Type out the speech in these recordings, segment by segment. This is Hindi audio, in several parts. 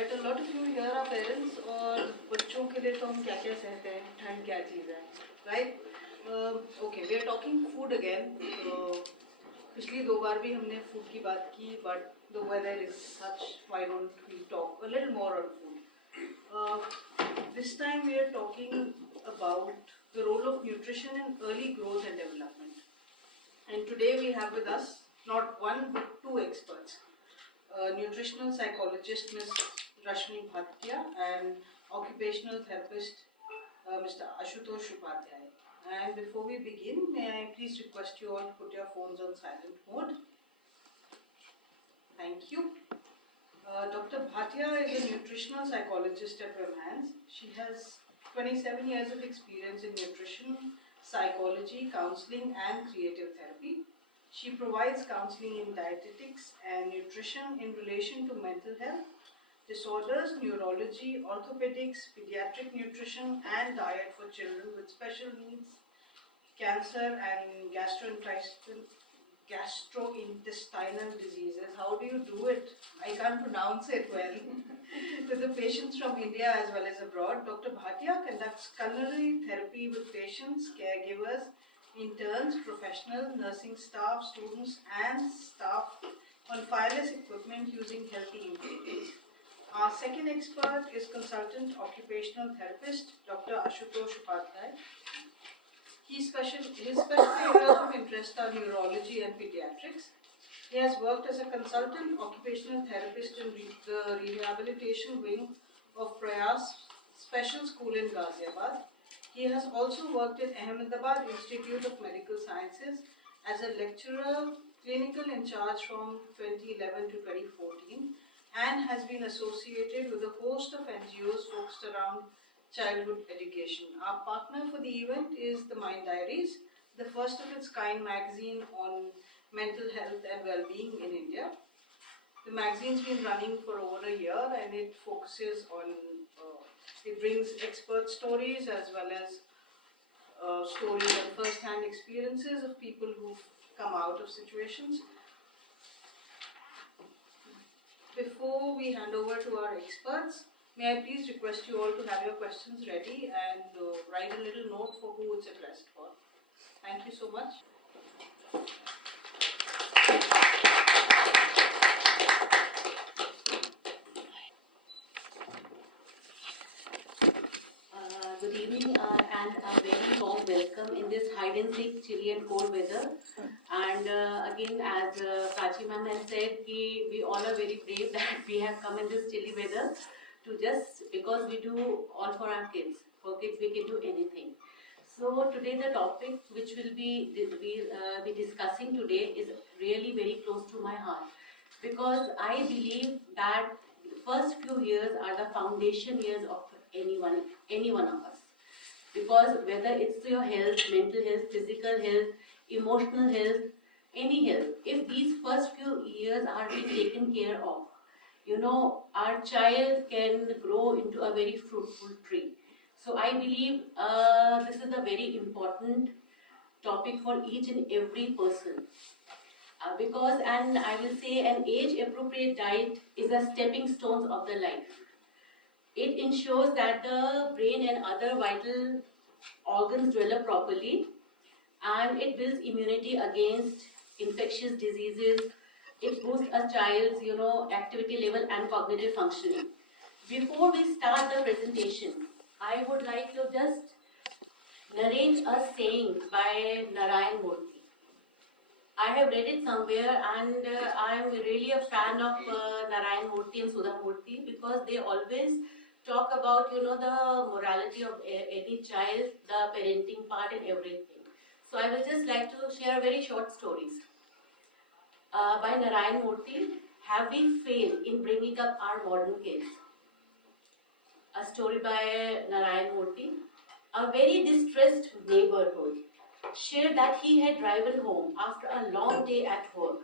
that a lot of you here are parents और बच्चों के लिए तो हम क्या क्या सहते हैं, ठंड क्या चीज़ है, right? Okay, we are talking food again. पिछली 2 बार भी हमने food की बात की, but the weather is such, why don't we talk a little more on food? This time we are talking about the role of nutrition in early growth and development. And today we have with us not one but 2 experts. Nutritional psychologist Ms. Rashmi Bhatia and occupational therapist Mr. Ashutosh Upadhyay. And before we begin, may I please request you all to put your phones on silent mode. Thank you. Dr. Bhatia is a nutritional psychologist at VIMHANS. She has 27 years of experience in nutrition, psychology, counseling and creative therapy. She provides counseling in dietetics and nutrition in relation to mental health, disorders, neurology, orthopedics, pediatric nutrition and diet for children with special needs, cancer and gastrointestinal diseases. How do you do it? I can't pronounce it well. With the patients from India as well as abroad, Dr. Bhatia conducts culinary therapy with patients, caregivers, interns, professional, nursing staff, students and staff on fireless equipment using healthy ingredients. Our second expert is consultant occupational therapist Dr. Ashutosh Upadhyay. His special areas of interest are neurology and pediatrics. He has worked as a consultant occupational therapist in the rehabilitation wing of Prayas Special School in Ghaziabad. He has also worked in Ahmedabad Institute of Medical Sciences as a lecturer, clinical in charge from 2011 to 2014 and has been associated with a host of NGOs focused around childhood education. Our partner for the event is the Mind Diaries, the first of its kind magazine on mental health and well-being in India. The magazine's been running for over a year and it focuses on, it brings expert stories as well as stories and first-hand experiences of people who've come out of situations. Before we hand over to our experts, may I please request you all to have your questions ready and write a little note for who it's addressed for. Thank you so much. Good evening and a very warm welcome in this hide-and-seek, chilly and cold weather. And again, as Prachi ma'am has said, we all are very brave that we have come in this chilly weather to just because we do all for our kids. For kids, we can do anything. So today the topic which will be discussing today is really very close to my heart because I believe that the first few years are the foundation years of any one of us. Because whether it's your health, mental health, physical health, emotional health, any health, if these first few years are being taken care of, our child can grow into a very fruitful tree. So I believe this is a very important topic for each and every person. Because, and I will say, an age-appropriate diet is a stepping stones of the life. It ensures that the brain and other vital organs develop properly, and it builds immunity against infectious diseases. It boosts a child's, activity level and cognitive functioning. Before we start the presentation, I would like to just narrate a saying by Narayan Murthy. I have read it somewhere, and I am really a fan of Narayan Murthy and Sudha Murthy because they always talk about, the morality of any child, the parenting part and everything. So I would just like to share very short stories. By Narayan Murthy, Have We Failed in Bringing Up Our Modern Kids? A story by Narayan Murthy. A very distressed neighborhood shared that he had driven home after a long day at work.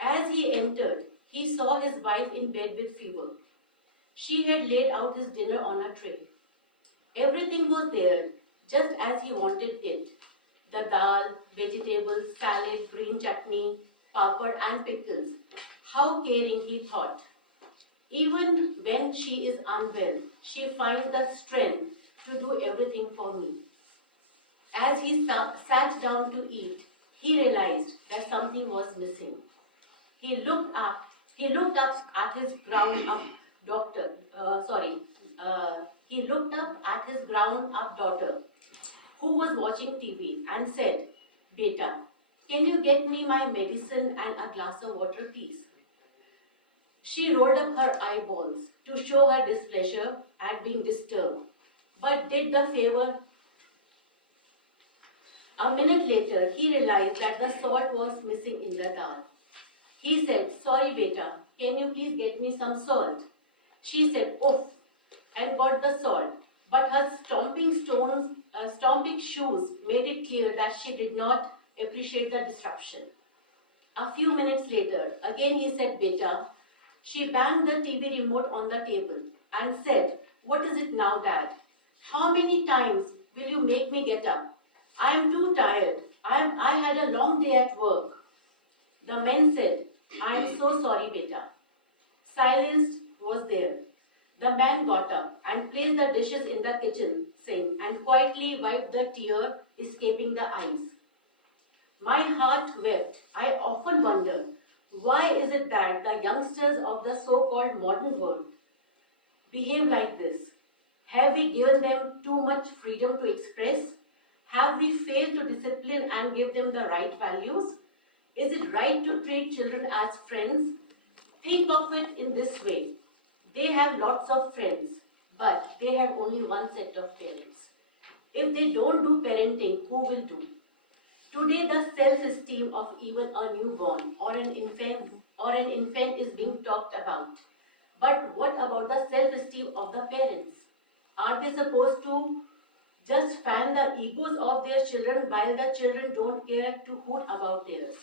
As he entered, he saw his wife in bed with fever. She had laid out his dinner on a tray. Everything was there, just as he wanted it. The dal, vegetables, salad, green chutney, papad and pickles. How caring, he thought. Even when she is unwell, she finds the strength to do everything for me. As he sat down to eat, he realized that something was missing. He looked up. He looked up at his ground-up doctor. He looked up at his ground-up daughter, who was watching TV, and said, "Beta, can you get me my medicine and a glass of water, please?" She rolled up her eyeballs to show her displeasure at being disturbed, but did the favor. A minute later, he realized that the salt was missing in the dal. He said, "Sorry, beta, can you please get me some salt?" She said, "Oof," and got the salt, but her stomping shoes made it clear that she did not appreciate the disruption. A few minutes later, again he said, "Beta." She banged the TV remote on the table and said, "What is it now, Dad? How many times will you make me get up? I am too tired. I had a long day at work." The man said, "I am so sorry, beta." Silence was there. The man got up and placed the dishes in the kitchen sink and quietly wiped the tear escaping the eyes. My heart wept. I often wonder, why is it that the youngsters of the so-called modern world behave like this? Have we given them too much freedom to express? Have we failed to discipline and give them the right values? Is it right to treat children as friends? Think of it in this way. They have lots of friends, but they have only one set of parents. If they don't do parenting, who will do? Today, the self-esteem of even a newborn or an infant is being talked about. But what about the self-esteem of the parents? Are they supposed to just fan the egos of their children while the children don't care to hoot about theirs?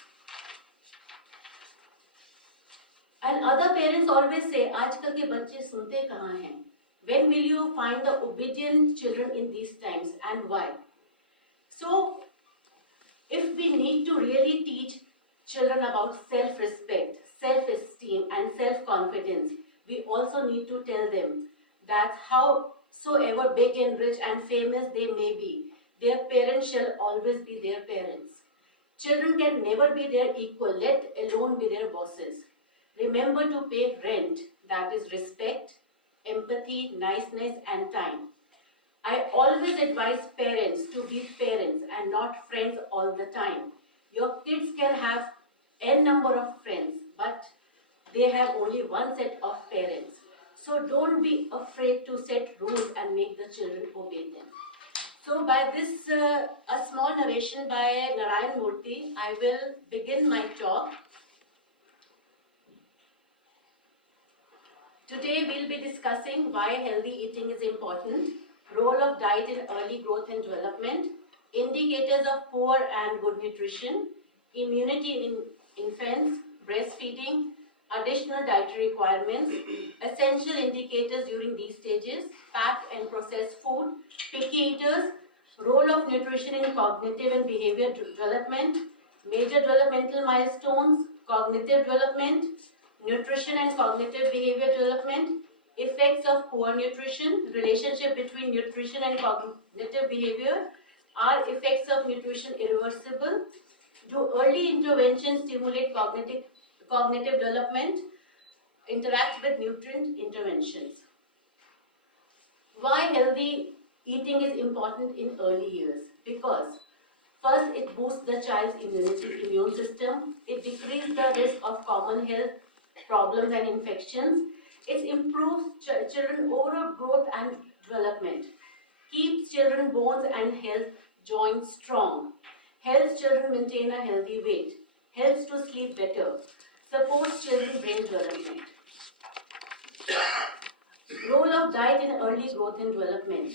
And other parents always say, "आजकल के बच्चे सुनते कहाँ हैं?" When will you find the obedient children in these times, and why? So, if we need to really teach children about self-respect, self-esteem, and self-confidence, we also need to tell them that howsoever big and rich and famous they may be, their parents shall always be their parents. Children can never be their equal, let alone be their bosses. Remember to pay rent, that is respect, empathy, niceness, and time. I always advise parents to be parents and not friends all the time. Your kids can have n number of friends, but they have only one set of parents. So don't be afraid to set rules and make the children obey them. So by this, a small narration by Narayan Murthy, I will begin my talk. Today we'll be discussing why healthy eating is important, role of diet in early growth and development, indicators of poor and good nutrition, immunity in infants, breastfeeding, additional dietary requirements, essential indicators during these stages, packed and processed food, picky eaters, role of nutrition in cognitive and behavior development, major developmental milestones, cognitive development, nutrition and cognitive behavior development, effects of poor nutrition, relationship between nutrition and cognitive behavior, are effects of nutrition irreversible, do early interventions stimulate cognitive development, interact with nutrient interventions. Why healthy eating is important in early years? Because first, it boosts the child's immune system, it decreases the risk of common health problems and infections. It improves children's overall growth and development, keeps children's bones and health joints strong, helps children maintain a healthy weight, helps to sleep better, supports children's brain development. Role of diet in early growth and development.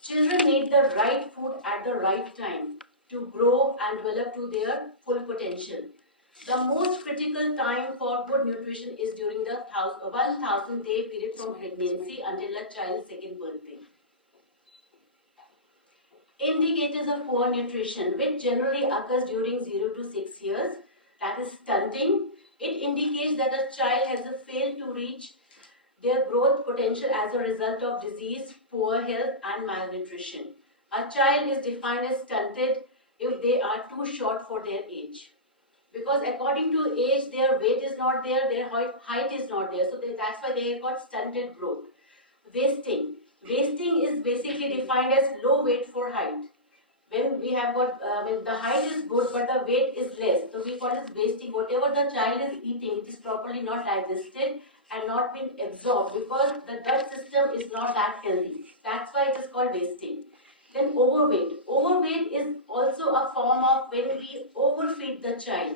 Children need the right food at the right time to grow and develop to their full potential. The most critical time for good nutrition is during the 1000-day period from pregnancy until a child's second birthday. Indicators of poor nutrition, which generally occurs during 0 to 6 years, that is stunting. It indicates that a child has failed to reach their growth potential as a result of disease, poor health and malnutrition. A child is defined as stunted if they are too short for their age. Because according to age, their weight is not there, their height is not there. So that's why they got stunted growth. Wasting. Wasting is basically defined as low weight for height. When we have got, when the height is good but the weight is less, so we call it wasting. Whatever the child is eating, it is properly not digested and not been absorbed because the gut system is not that healthy. That's why it is called wasting. Then overweight. Overweight is also a form of when we overfeed the child.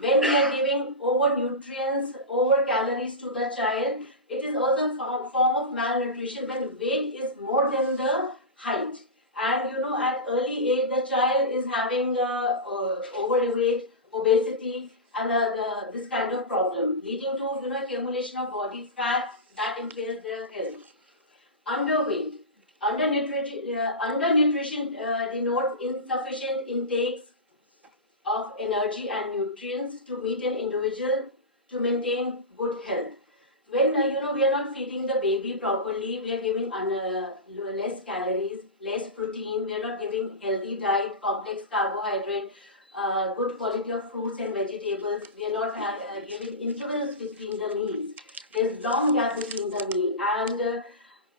When we are giving over nutrients, over calories to the child, it is also a form of malnutrition when weight is more than the height. And at early age, the child is having overweight, obesity, and this kind of problem, leading to accumulation of body fat that impairs their health. Underweight. Undernutrition denotes insufficient intakes of energy and nutrients to meet an individual to maintain good health. When we are not feeding the baby properly, we are giving less calories, less protein, we are not giving healthy diet, complex carbohydrate, good quality of fruits and vegetables, we are not giving intervals between the meals. There's long gap between the meal, and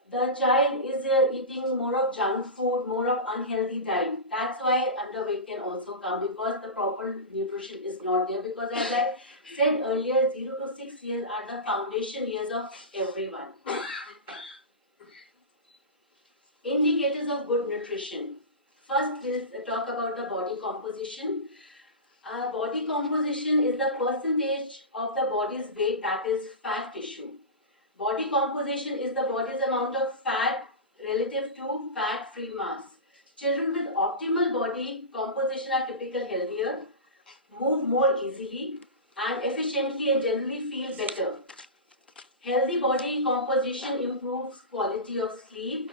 the child is eating more of junk food, more of unhealthy diet. That's why underweight can also come, because the proper nutrition is not there. Because as I said earlier, 0 to 6 years are the foundation years of everyone. Indicators of good nutrition. First, we'll talk about the body composition. Body composition is the percentage of the body's weight that is fat tissue. Body composition is the body's amount of fat relative to fat-free mass. Children with optimal body composition are typically healthier, move more easily and efficiently, and generally feel better. Healthy body composition improves quality of sleep,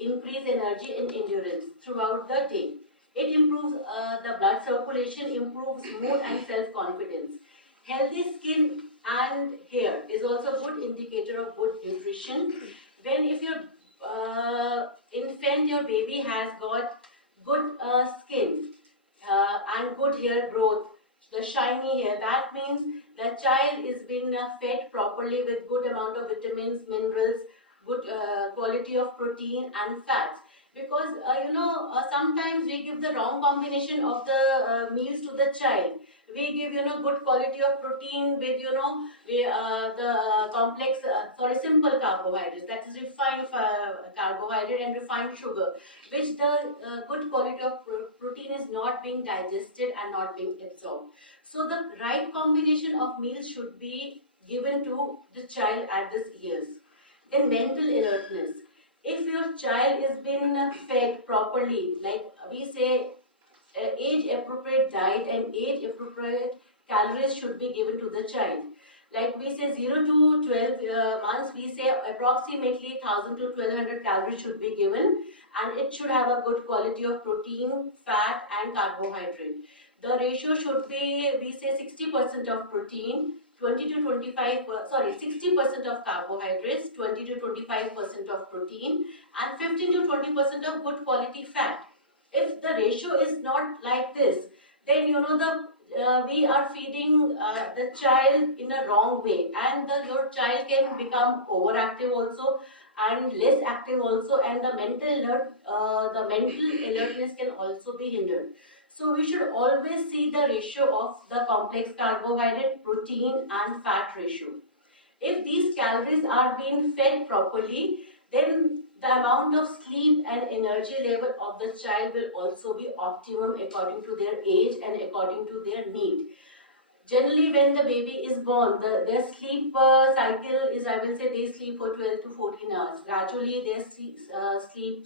increase energy and endurance throughout the day. It improves the blood circulation, improves mood and self-confidence. Healthy skin and hair is also a good indicator of good nutrition. If your infant, your baby has got good skin and good hair growth, the shiny hair, that means the child is being fed properly with good amount of vitamins, minerals, good quality of protein and fats. Because sometimes we give the wrong combination of the meals to the child. We give good quality of protein with simple carbohydrates, that is refined carbohydrate and refined sugar, which the good quality of protein is not being digested and not being absorbed. So the right combination of meals should be given to the child at this years. Then mental alertness. If your child is being fed properly, like we say, age appropriate diet and age appropriate calories should be given to the child. Like we say 0 to 12 months, we say approximately 1000 to 1200 calories should be given, and it should have a good quality of protein, fat and carbohydrate. The ratio should be, we say 60% of protein, 60% of carbohydrates, 20 to 25% of protein and 15 to 20% of good quality fat. If the ratio is not like this, then we are feeding the child in a wrong way, and your child can become overactive also and less active also, and the mental alertness can also be hindered. So we should always see the ratio of the complex carbohydrate, protein and fat ratio. If these calories are being fed properly, then the amount of sleep and energy level of the child will also be optimum according to their age and according to their need. Generally, when the baby is born, their sleep cycle is, I will say, they sleep for 12 to 14 hours. Gradually, their sleep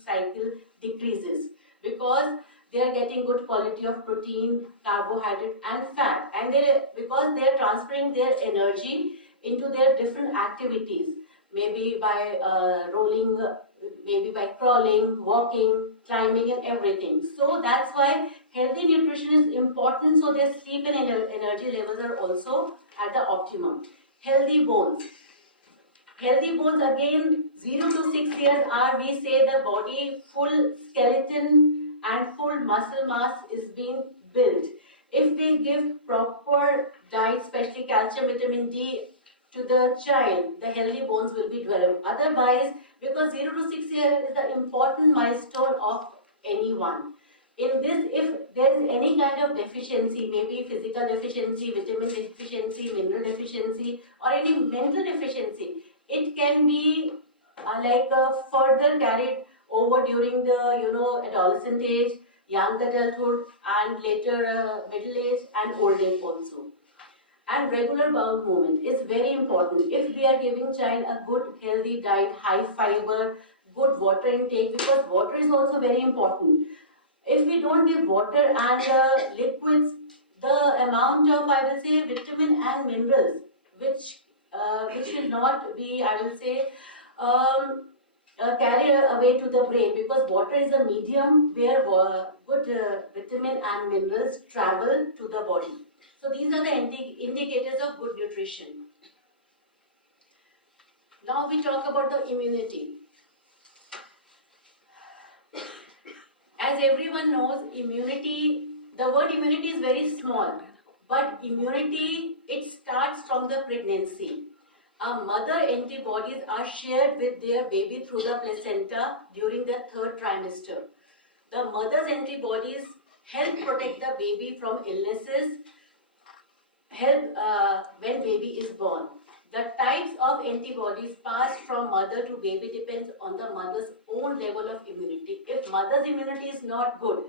cycle decreases because they are getting good quality of protein, carbohydrate and fat, and because they are transferring their energy into their different activities, maybe by rolling, maybe by crawling, walking, climbing and everything. So that's why healthy nutrition is important, so their sleep and energy levels are also at the optimum. Healthy bones. Healthy bones again, 0 to 6 years are, we say, the body full skeleton and full muscle mass is being built. If we give proper diet, especially calcium, vitamin D to the child, the healthy bones will be developed. Otherwise, because 0 to 6 years is the important milestone of anyone. In this, if there is any kind of deficiency, maybe physical deficiency, vitamin deficiency, mineral deficiency, or any mental deficiency, it can be further carried over during the adolescent age, young adulthood, and later middle age and old age also. And regular bowel movement is very important. If we are giving child a good healthy diet, high fiber, good water intake, because water is also very important. If we don't give water and liquids, the amount of, I will say, vitamin and minerals which will not be, I will say, carried away to the brain, because water is a medium where good vitamin and minerals travel to the body. So these are the indicators of good nutrition. Now we talk about the immunity. As everyone knows, immunity, the word immunity is very small, but immunity, it starts from the pregnancy. A mother antibodies are shared with their baby through the placenta during the 3rd trimester. The mother's antibodies help protect the baby from illnesses, help when baby is born. The types of antibodies passed from mother to baby depends on the mother's own level of immunity. If mother's immunity is not good,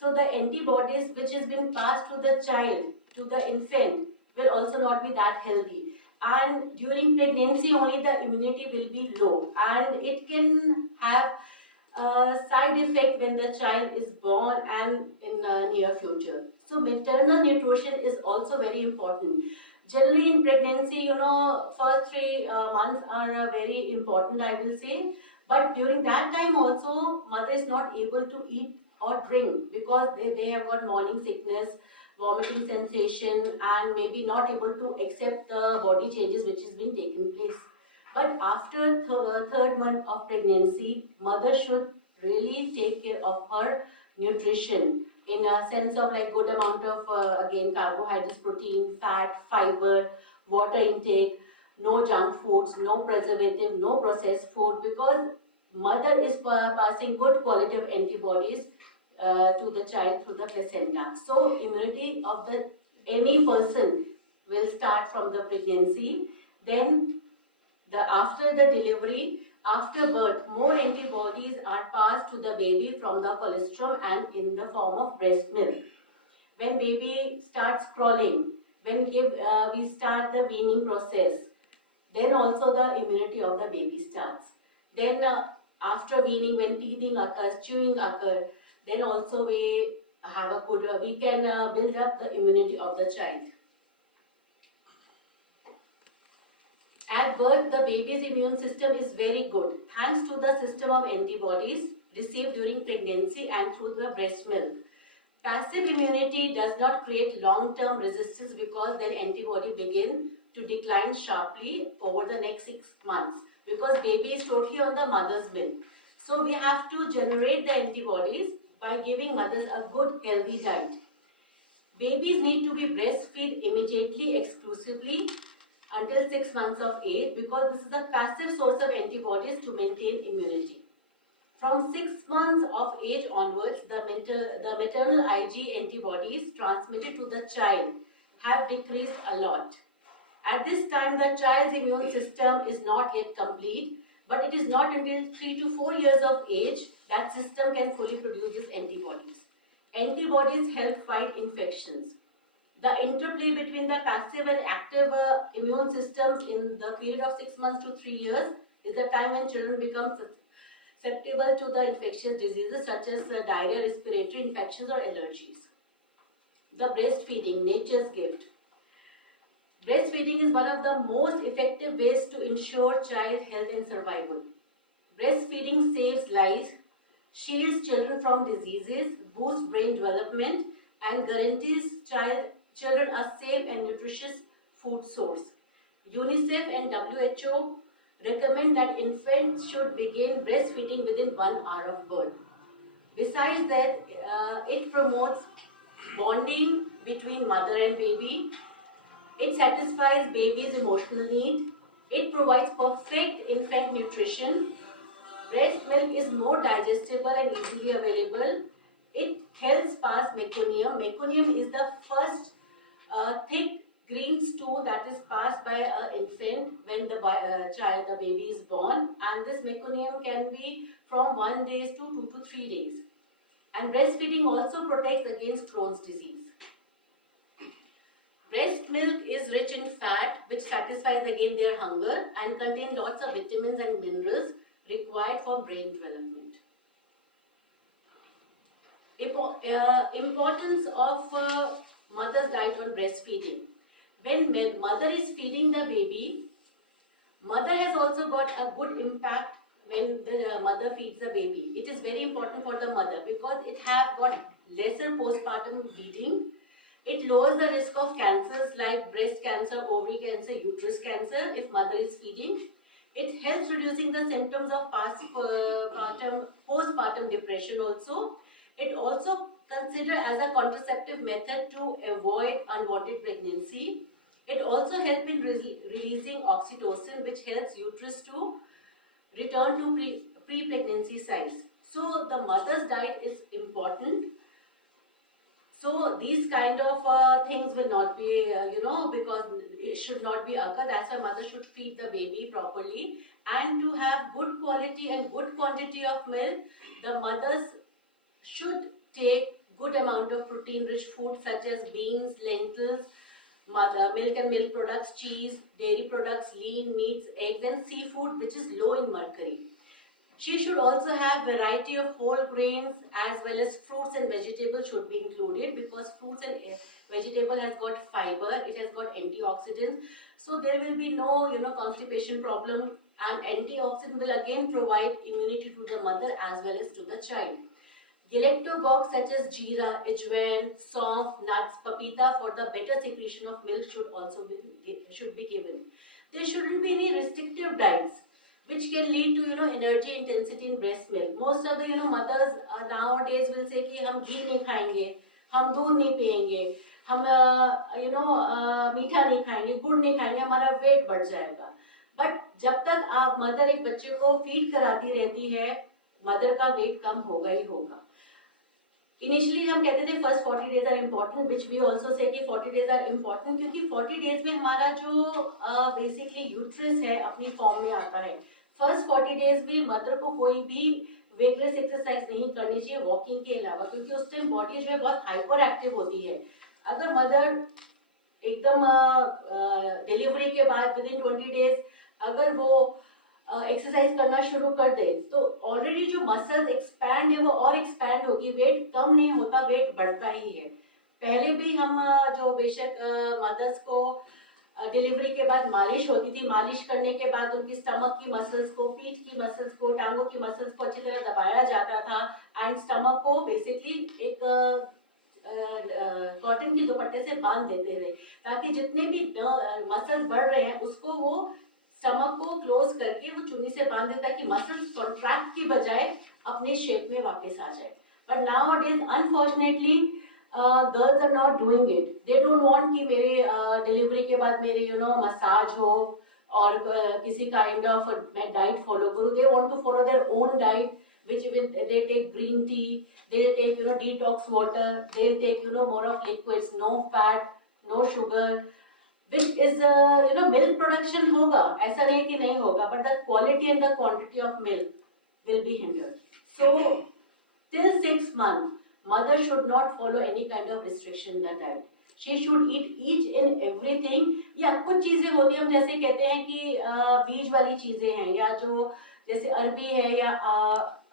so the antibodies which has been passed to the child, to the infant, will also not be that healthy. And during pregnancy only the immunity will be low, and it can have a side effect when the child is born and in the near future. So maternal nutrition is also very important. Generally in pregnancy, first 3 months are very important, I will say. But during that time also, mother is not able to eat or drink because they have got morning sickness, vomiting sensation, and maybe not able to accept the body changes which has been taking place. But after 3rd month of pregnancy, mother should really take care of her nutrition in a sense of like good amount of again carbohydrates, protein, fat, fiber, water intake, no junk foods, no preservative, no processed food, because mother is passing good quality of antibodies to the child through the placenta. So immunity of the any person will start from the pregnancy. Then after the delivery, after birth, more antibodies are passed to the baby from the colostrum and in the form of breast milk. When baby starts crawling, when we start the weaning process, then also the immunity of the baby starts. Then after weaning, when teething occurs, chewing occurs, then also we have a good, we can build up the immunity of the child. At birth, the baby's immune system is very good thanks to the system of antibodies received during pregnancy and through the breast milk. Passive immunity does not create long-term resistance because then antibody begin to decline sharply over the next 6 months because baby is totally on the mother's milk. So we have to generate the antibodies by giving mothers a good healthy diet. Babies need to be breastfed immediately, exclusively until 6 months of age because this is a passive source of antibodies to maintain immunity. From 6 months of age onwards, the maternal Ig antibodies transmitted to the child have decreased a lot. At this time, the child's immune system is not yet complete, but it is not until 3 to 4 years of age that system can fully produce these antibodies. Antibodies help fight infections. The interplay between the passive and active immune systems in the period of 6 months to 3 years is the time when children become susceptible to the infectious diseases such as diarrhea, respiratory infections or allergies. The breastfeeding, nature's gift. Breastfeeding is one of the most effective ways to ensure child health and survival. Breastfeeding saves lives, shields children from diseases, boosts brain development, and guarantees children a safe and nutritious food source. UNICEF and WHO recommend that infants should begin breastfeeding within 1 hour of birth. Besides that, it promotes bonding between mother and baby. It satisfies baby's emotional need. It provides perfect infant nutrition. Breast milk is more digestible and easily available. It helps pass meconium. Meconium is the first thick green stool that is passed by an infant when the child, the baby is born, and this meconium can be from 1 day to 2 to 3 days. And breastfeeding also protects against Crohn's disease. Breast milk is rich in fat, which satisfies again their hunger and contain lots of vitamins and minerals required for brain development. Importance of mother's diet on breastfeeding. When mother is feeding the baby, mother has also got a good impact when the mother feeds the baby. It is very important for the mother because it has got lesser postpartum bleeding. It lowers the risk of cancers like breast cancer, ovary cancer, uterus cancer if mother is feeding. It helps reducing the symptoms of postpartum depression also. It also considered as a contraceptive method to avoid unwanted pregnancy. It also helps in releasing oxytocin, which helps uterus to return to pre-pregnancy size. So the mother's diet is important. So these kind of things will not be, because it should not be occur. That's why mother should feed the baby properly. And to have good quality and good quantity of milk, the mothers should take good amount of protein-rich food such as beans, lentils, milk and milk products, cheese, dairy products, lean meats, eggs and seafood which is low in mercury. She should also have variety of whole grains as well as fruits and vegetables should be included because fruits and vegetable has got fiber, it has got antioxidants. So there will be no constipation problem, and antioxidant will again provide immunity to the mother as well as to the child. Galactogogues such as jeera, ajwain, saunf, nuts, papita for the better secretion of milk should be given. There shouldn't be any restrictive diets which can lead to energy intensity in breast milk. Most of the mothers nowadays will say कि हम घी नहीं खाएंगे, हम दूध नहीं पिएंगे, हम मीठा नहीं खाएंगे, गुड़ नहीं खाएंगे, हमारा वेट बढ़ जाएगा. बट जब तक आप मदर एक बच्चे को फीड कराती रहती है, मदर का वेट कम होगा ही होगा. इनिशियली हम कहते थे first 40 days are important, which we also say कि 40 डेज आर इम्पोर्टेंट क्योंकि 40 डेज में हमारा जो बेसिकली यूट्रस है अपनी फॉर्म में आता है. फर्स्ट 40 डेज में मदर को कोई भी वेगरस एक्सरसाइज नहीं करनी चाहिए वॉकिंग के अलावा, क्योंकि उस टाइम बॉडी जो है बहुत हाइपर एक्टिव होती है. अगर मदर एकदम डिलीवरी के बाद विद इन 20 डेज अगर वो एक्सरसाइज करना शुरू कर दे तो ऑलरेडी जो मसल्स एक्सपैंड है वो और एक्सपैंड होगी, वेट कम नहीं होता, वेट बढ़ता ही है. पहले भी हम जो बेशक मदर्स को डिलीवरी के बाद मालिश होती थी, मालिश करने के बाद उनकी स्टमक की मसल्स को, पीठ की मसल्स को, टांगों की मसल्स को अच्छी तरह दबाया जाता था एंड स्टमक को बेसिकली एक कॉटन की दुपट्टे से बांध देते थे ताकि जितने भी मसल्स बढ़ रहे हैं उसको वो स्टमक को क्लोज करके वो चुन्नी से बांध देता है कि मसल्स कॉन्ट्रैक्ट की बजाय अपने शेप में वापस आ जाए. But nowadays unfortunately girls are not doing it. They don't want कि मेरे डिलीवरी के बाद मेरे मसाज हो और किसी काइंड ऑफ मैं डाइट फॉलो करूं. They want to follow their own diet which will they take green tea, they take detox water, they take more of liquids, no fat, no sugar, which is milk production होगा, ऐसा नहीं कि नहीं होगा, but the quality and the quantity of milk will be hindered. So till 6 months mother should not follow any kind of restriction in the diet. She should eat each and everything. या कुछ चीजें होती हैं हम जैसे कहते हैं कि बीज वाली चीजें हैं या जो जैसे अरबी है या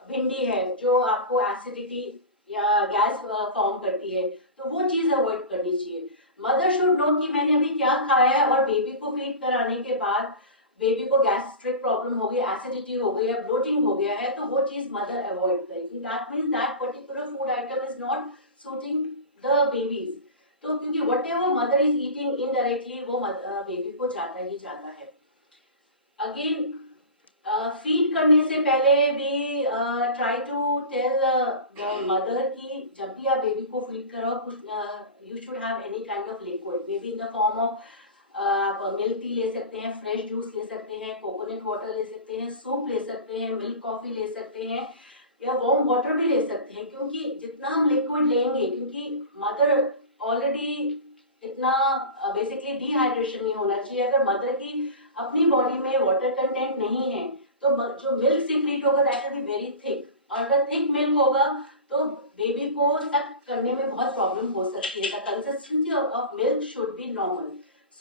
भिंडी है जो आपको एसिडिटी या गैस फॉर्म करती है, तो वो चीज अवॉइड करनी चाहिए. मदर शुड नो कि मैंने अभी क्या खाया है और बेबी को फीड कराने के बाद बेबी को गैस्ट्रिक प्रॉब्लम हो गई, एसिडिटी हो गई या ब्लोटिंग हो गया है, तो वो चीज मदर अवॉइड करेगी. That means that particular food item is not shooting the babies. तो क्योंकि what ever mother is eating indirectly वो बेबी को जाता ही जाता है. अगेन फीड करने से पहले भी try to tell the mother कि जब भी आप बेबी को फीड करो you should have any kind of liquid, maybe in the form of आप मिल्क टी ले सकते हैं, फ्रेश जूस ले सकते हैं, कोकोनट वाटर ले सकते हैं, सूप ले सकते हैं, मिल्क कॉफी ले सकते हैं या वार्म वाटर भी ले सकते हैं, क्योंकि जितना हम लिक्विड लेंगे, क्योंकि मदर ऑलरेडी इतना बेसिकली डिहाइड्रेशन नहीं होना चाहिए। अगर मदर की अपनी बॉडी में वाटर कंटेंट नहीं है तो जो मिल्क सीक्रेट होगा that will be very thick, और अगर थिक मिल्क होगा तो बेबी को सक करने में बहुत प्रॉब्लम हो सकती है। The consistency of milk should be normal.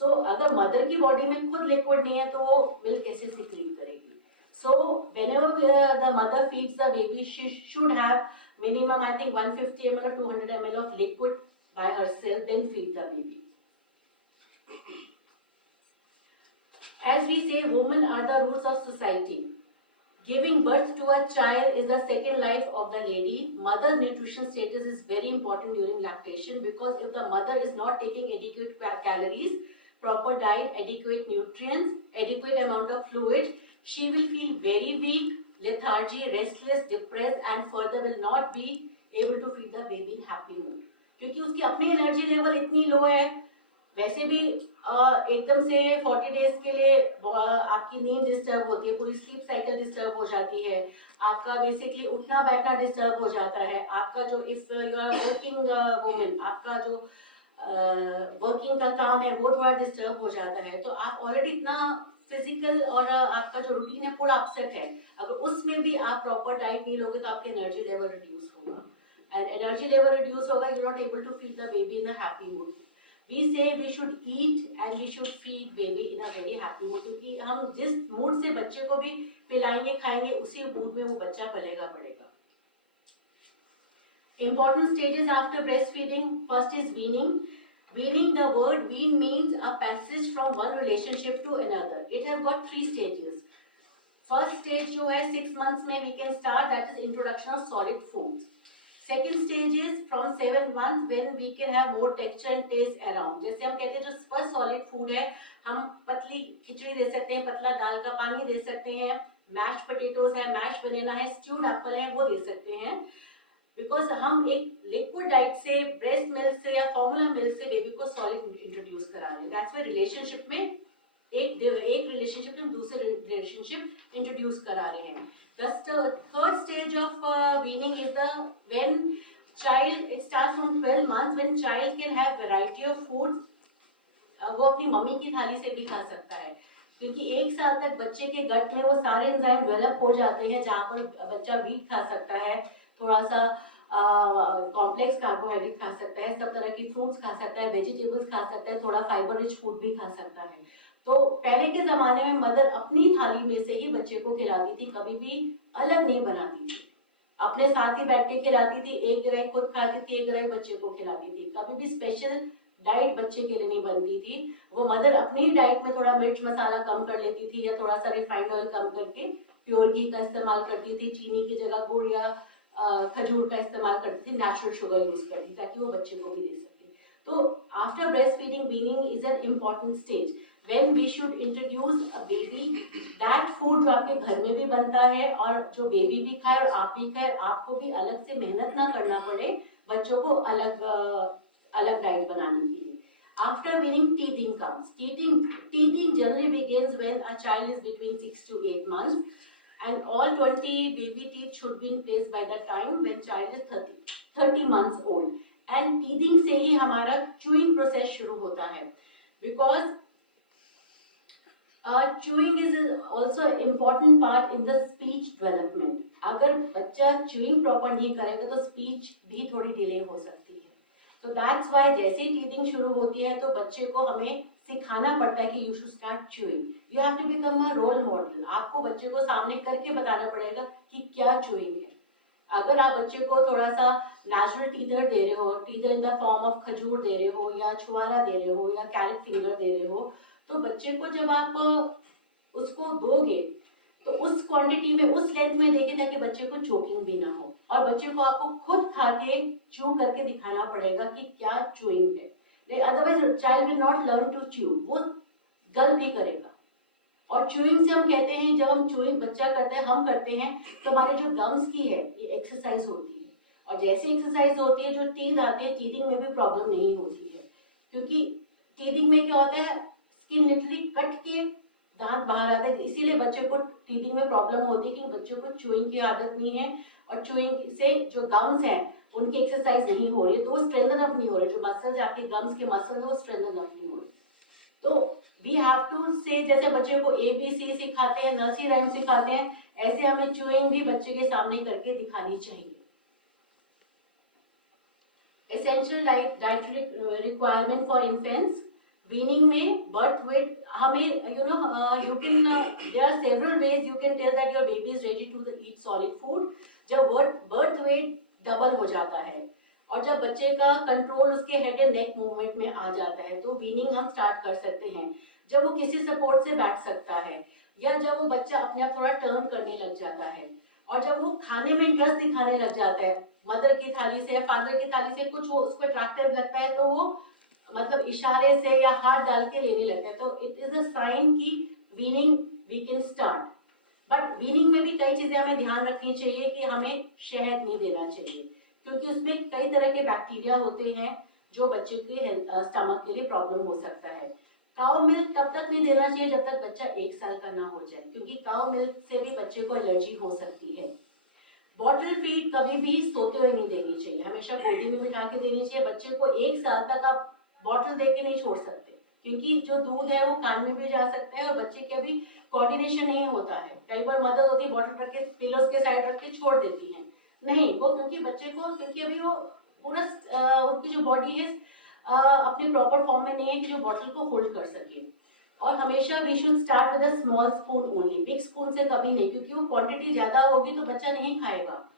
So अगर मदर की बॉडी में खुद लिक्विड नहीं है तो वो मिल्क कैसे सीक्रेट करेगी? So whenever the mother feeds the baby, she should have minimum, I think, 150 ml or 200 ml of liquid by herself, then feed the baby. As we say, women are the roots of society. Giving birth to a child is the second life of the lady. Mother nutrition status is very important during lactation, because if the mother is not taking adequate calories, proper diet, adequate nutrients, adequate amount of fluid, she will feel very weak, lethargy, restless, depressed, and further will not be able to feed the baby in happy mood. क्योंकि उसकी अपनी एनर्जी लेवल इतनी लो है, वैसे भी एकदम से 40 डेज के लिए आपकी नींद डिस्टर्ब होती है, पूरी स्लीप साइकिल डिस्टर्ब हो जाती है, आपका बेसिकली उठना बैठना डिस्टर्ब हो जाता है, आपका जो if you are working women, आपका जो वर्किंग का काम है वो थोड़ा डिस्टर्ब हो जाता है, तो आप ऑलरेडी इतना फिजिकल और आपका जो रूटीन है पूरा अपसेट है। अगर उसमें भी आप प्रॉपर डाइट नहीं लोगे तो आपकी एनर्जी लेवल रिड्यूस होगा, एंड एनर्जी लेवल रिड्यूस होगा, you not able to feed the baby in a happy mood. We say we should eat and we should feed baby in a very happy mood, क्योंकि हम जिस मूड से बच्चे को भी पिलाएंगे खाएंगे उसी मूड में वो बच्चा पलेगा बढ़ेगा। Important stages after breastfeeding. First is weaning. Weaning, the word wean means a passage from one relationship to another. It has got 3 stages. First stage जो है 6 months में we can start, that is introduction of solid foods. Second stage is from 7 months when we can have more texture and taste around. जैसे हम कहते हैं जो first solid food है, हम पतली खिचड़ी दे सकते हैं, पतला दाल का पानी दे सकते हैं, mashed potatoes है, mashed banana है, stewed apple है, वो दे सकते हैं, because हम एक liquid diet से, breast milk से या formula milk से बेबी को solid introduce करा रहे हैं. That's why relationship में एक रिलेशनशिप में दूसरे रिलेशनशिप इंट्रोड्यूस करा रहे हैं. The third stage of weaning is the when child, it starts from 12 months when child can have variety of food. वो अपनी मम्मी की थाली से भी खा सकता है, क्योंकि 1 साल तक बच्चे के गट में वो सारे एंजाइम डेवलप हो जाते हैं, जहाँ पर बच्चा वीट खा सकता है, थोड़ा सा कॉम्प्लेक्स कार्बोहाइड्रेट खा सकता है, सब तरह की फ्रूट्स खा सकता है, वेजिटेबल्स खा सकता है, थोड़ा फाइबर रिच फूड भी खा सकता है. तो पहले के जमाने में मदर अपनी थाली में से ही बच्चे को खिलाती थी, कभी भी अलग नहीं बनाती थी, अपने साथ ही बैठ के खिलाती थी, एक जगह खुद खाती थी, एक जगह बच्चे को खिलाती थी, कभी भी स्पेशल डाइट बच्चे के लिए नहीं बनती थी. वो मदर अपनी डाइट में थोड़ा मिर्च मसाला कम कर लेती थी या थोड़ा सा रिफाइंड ऑयल कम करके प्योर घी का इस्तेमाल करती थी, चीनी की जगह गुड़ या खजूर का इस्तेमाल करती थी, नेचुरल शुगर यूज करती थी ताकि वो बच्चे को भी दे सके. तो after breast feeding weaning is an important stage when we should introduce a baby that food जो आपके घर में भी बनता है और जो बेबी भी खाए और आप भी खाए, आपको भी अलग से मेहनत ना करना पड़े बच्चों को अलग डाइट बनाने के लिए. After weaning, teething comes. Teething generally begins when a child is between 6 to 8 months, and all 20 baby teeth should be in place by the time when child is 30 months old. And teething से ही हमारा chewing process शुरू होता है, because chewing is also an important part in the speech development. अगर बच्चा chewing proper नहीं करेगा तो speech भी थोड़ी delay हो सकती है. तो that's why जैसे ही teething शुरू होती है तो बच्चे को हमें सिखाना पड़ता है कि you should start chewing. You have to become a role model. आपको बच्चे को सामने करके बताना पड़ेगा कि क्या chewing है. अगर आप बच्चे को थोड़ा सा नेचुरल टीदर दे रहे हो, teether in the form of खजूर दे रहे हो या छुआरा दे रहे हो या कैरेट फिंगर दे रहे हो, तो बच्चे को जब आप उसको दोगे तो उस क्वांटिटी में, उस लेंथ में देखे ताकि बच्चे को चोकिंग भी ना हो, और बच्चे को आपको खुद खा के च्यू करके दिखाना पड़ेगा कि क्या च्यूइंग है. Otherwise child will not learn to chew, वो गलती करेगा. और च्यूइंग से हम कहते हैं, जब हम च्यूइंग बच्चा करता है, हम करते हैं, तो हमारे जो गम्स की है ये एक्सरसाइज होती है, और जैसे एक्सरसाइज होती है जो टीथ आती है, टीथिंग में भी प्रॉब्लम नहीं होती है, क्योंकि टीथिंग में क्या होता है, स्किन लिटरली कट के दांत बाहर आता है, इसीलिए बच्चे को टीथिंग में प्रॉब्लम होती है कि बच्चों को च्यूइंग की आदत नहीं है, और च्यूइंग से जो गम्स हैं उनकी एक्सरसाइज नहीं हो रही है, तो वो स्ट्रेंथन अप नहीं हो रहे, जो मसल्स आपके गम्स के मसल्स है वो स्ट्रेंथन अप नहीं हो रहे। तो वी हैव टू से, जैसे बच्चे को ABC सिखाते हैं, नर्सरी राइम सिखाते हैं, ऐसे हमें च्यूइंग भी बच्चे के सामने करके दिखानी चाहिए। Essential dietary requirement for infants, weaning में बर्थ वेट, हमें you can there are several ways you can tell that your baby is ready to eat solid food. जब बर्थ वेट डबल हो जाता है और जब बच्चे का कंट्रोल उसके हेड एंड नेक मूवमेंट में आ जाता है, तो वीनिंग हम स्टार्ट कर सकते हैं। जब वो किसी सपोर्ट से बैठ सकता है, या जब वो बच्चा अपने आप थोड़ा टर्न करने लग जाता है, और जब वो खाने में इंटरेस्ट दिखाने लग जाता है, मदर की थाली से या फादर की थाली से कुछ वो उसको अट्रैक्टिव लगता है, तो वो मतलब इशारे से या हाथ डाल के लेने लगता है, तो इट इज अ साइन की weaning we can start. But weaning में भी कई चीजें हमें ध्यान रखनी चाहिए कि हमें शहद नहीं देना चाहिए, क्योंकि उसमें कई तरह के बैक्टीरिया होते हैं जो बच्चे के स्टमक के लिए प्रॉब्लम हो सकता है। काउ मिल्क तब तक नहीं देना चाहिए जब तक बच्चा 1 साल का ना हो जाए, क्योंकि काउ मिल्क से भी बच्चे को एलर्जी हो सकती है। बॉटल फीड कभी भी सोते हुए नहीं देनी चाहिए, हमेशा गोदी में बिठा के देनी चाहिए। बच्चे को 1 साल तक आप बॉटल दे के नहीं छोड़ सकते, क्योंकि जो दूध है वो कान में भी जा सकता है, और बच्चे के अभी कोऑर्डिनेशन नहीं होता है। कई बार मदर होती है बॉटल रख के पिलोस के साइड रख के छोड़ देती है, नहीं, वो क्योंकि बच्चे को, क्योंकि अभी वो पूरा उनकी जो बॉडी है अपने प्रॉपर फॉर्म में नहीं है कि जो बॉटल को होल्ड कर सके। और हमेशा we should start with a small spoon only, big spoon से कभी नहीं, क्योंकि वो क्वांटिटी ज्यादा होगी तो बच्चा नहीं खाएगा।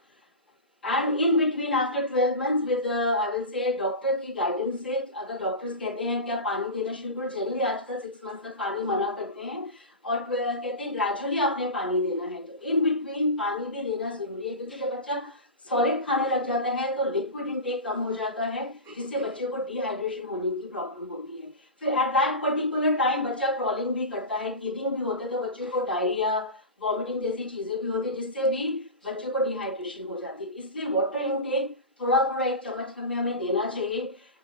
And in between after 12 months with I will से डॉक्टर की गाइडेंस से, अगर डॉक्टर्स कहते हैं कि आप पानी देना शुरू करो, जनरली आजकल 6 मंथ्स तक पानी मना करते हैं, और कहते हैं ग्रेजुअली आपने पानी देना है, तो इन बिटवीन पानी भी देना जरूरी है, क्योंकि जब बच्चा सॉलिड खाने लग जाता है तो लिक्विड इंटेक कम हो जाता है, जिससे बच्चे को डिहाइड्रेशन होने की प्रॉब्लम होती है। फिर एट दैट पर्टिकुलर टाइम बच्चा क्रॉलिंग भी करता है, कीलिंग भी होता है, तो बच्चे को डायरिया, वॉमिटिंग जैसी चीजें भी होती है, जिससे भी बच्चे को डिहाइड्रेशन हो जाती है। इसलिए वाटर इंटेक थोड़ा थोड़ा 1 चम्मच हमें देना चाहिए,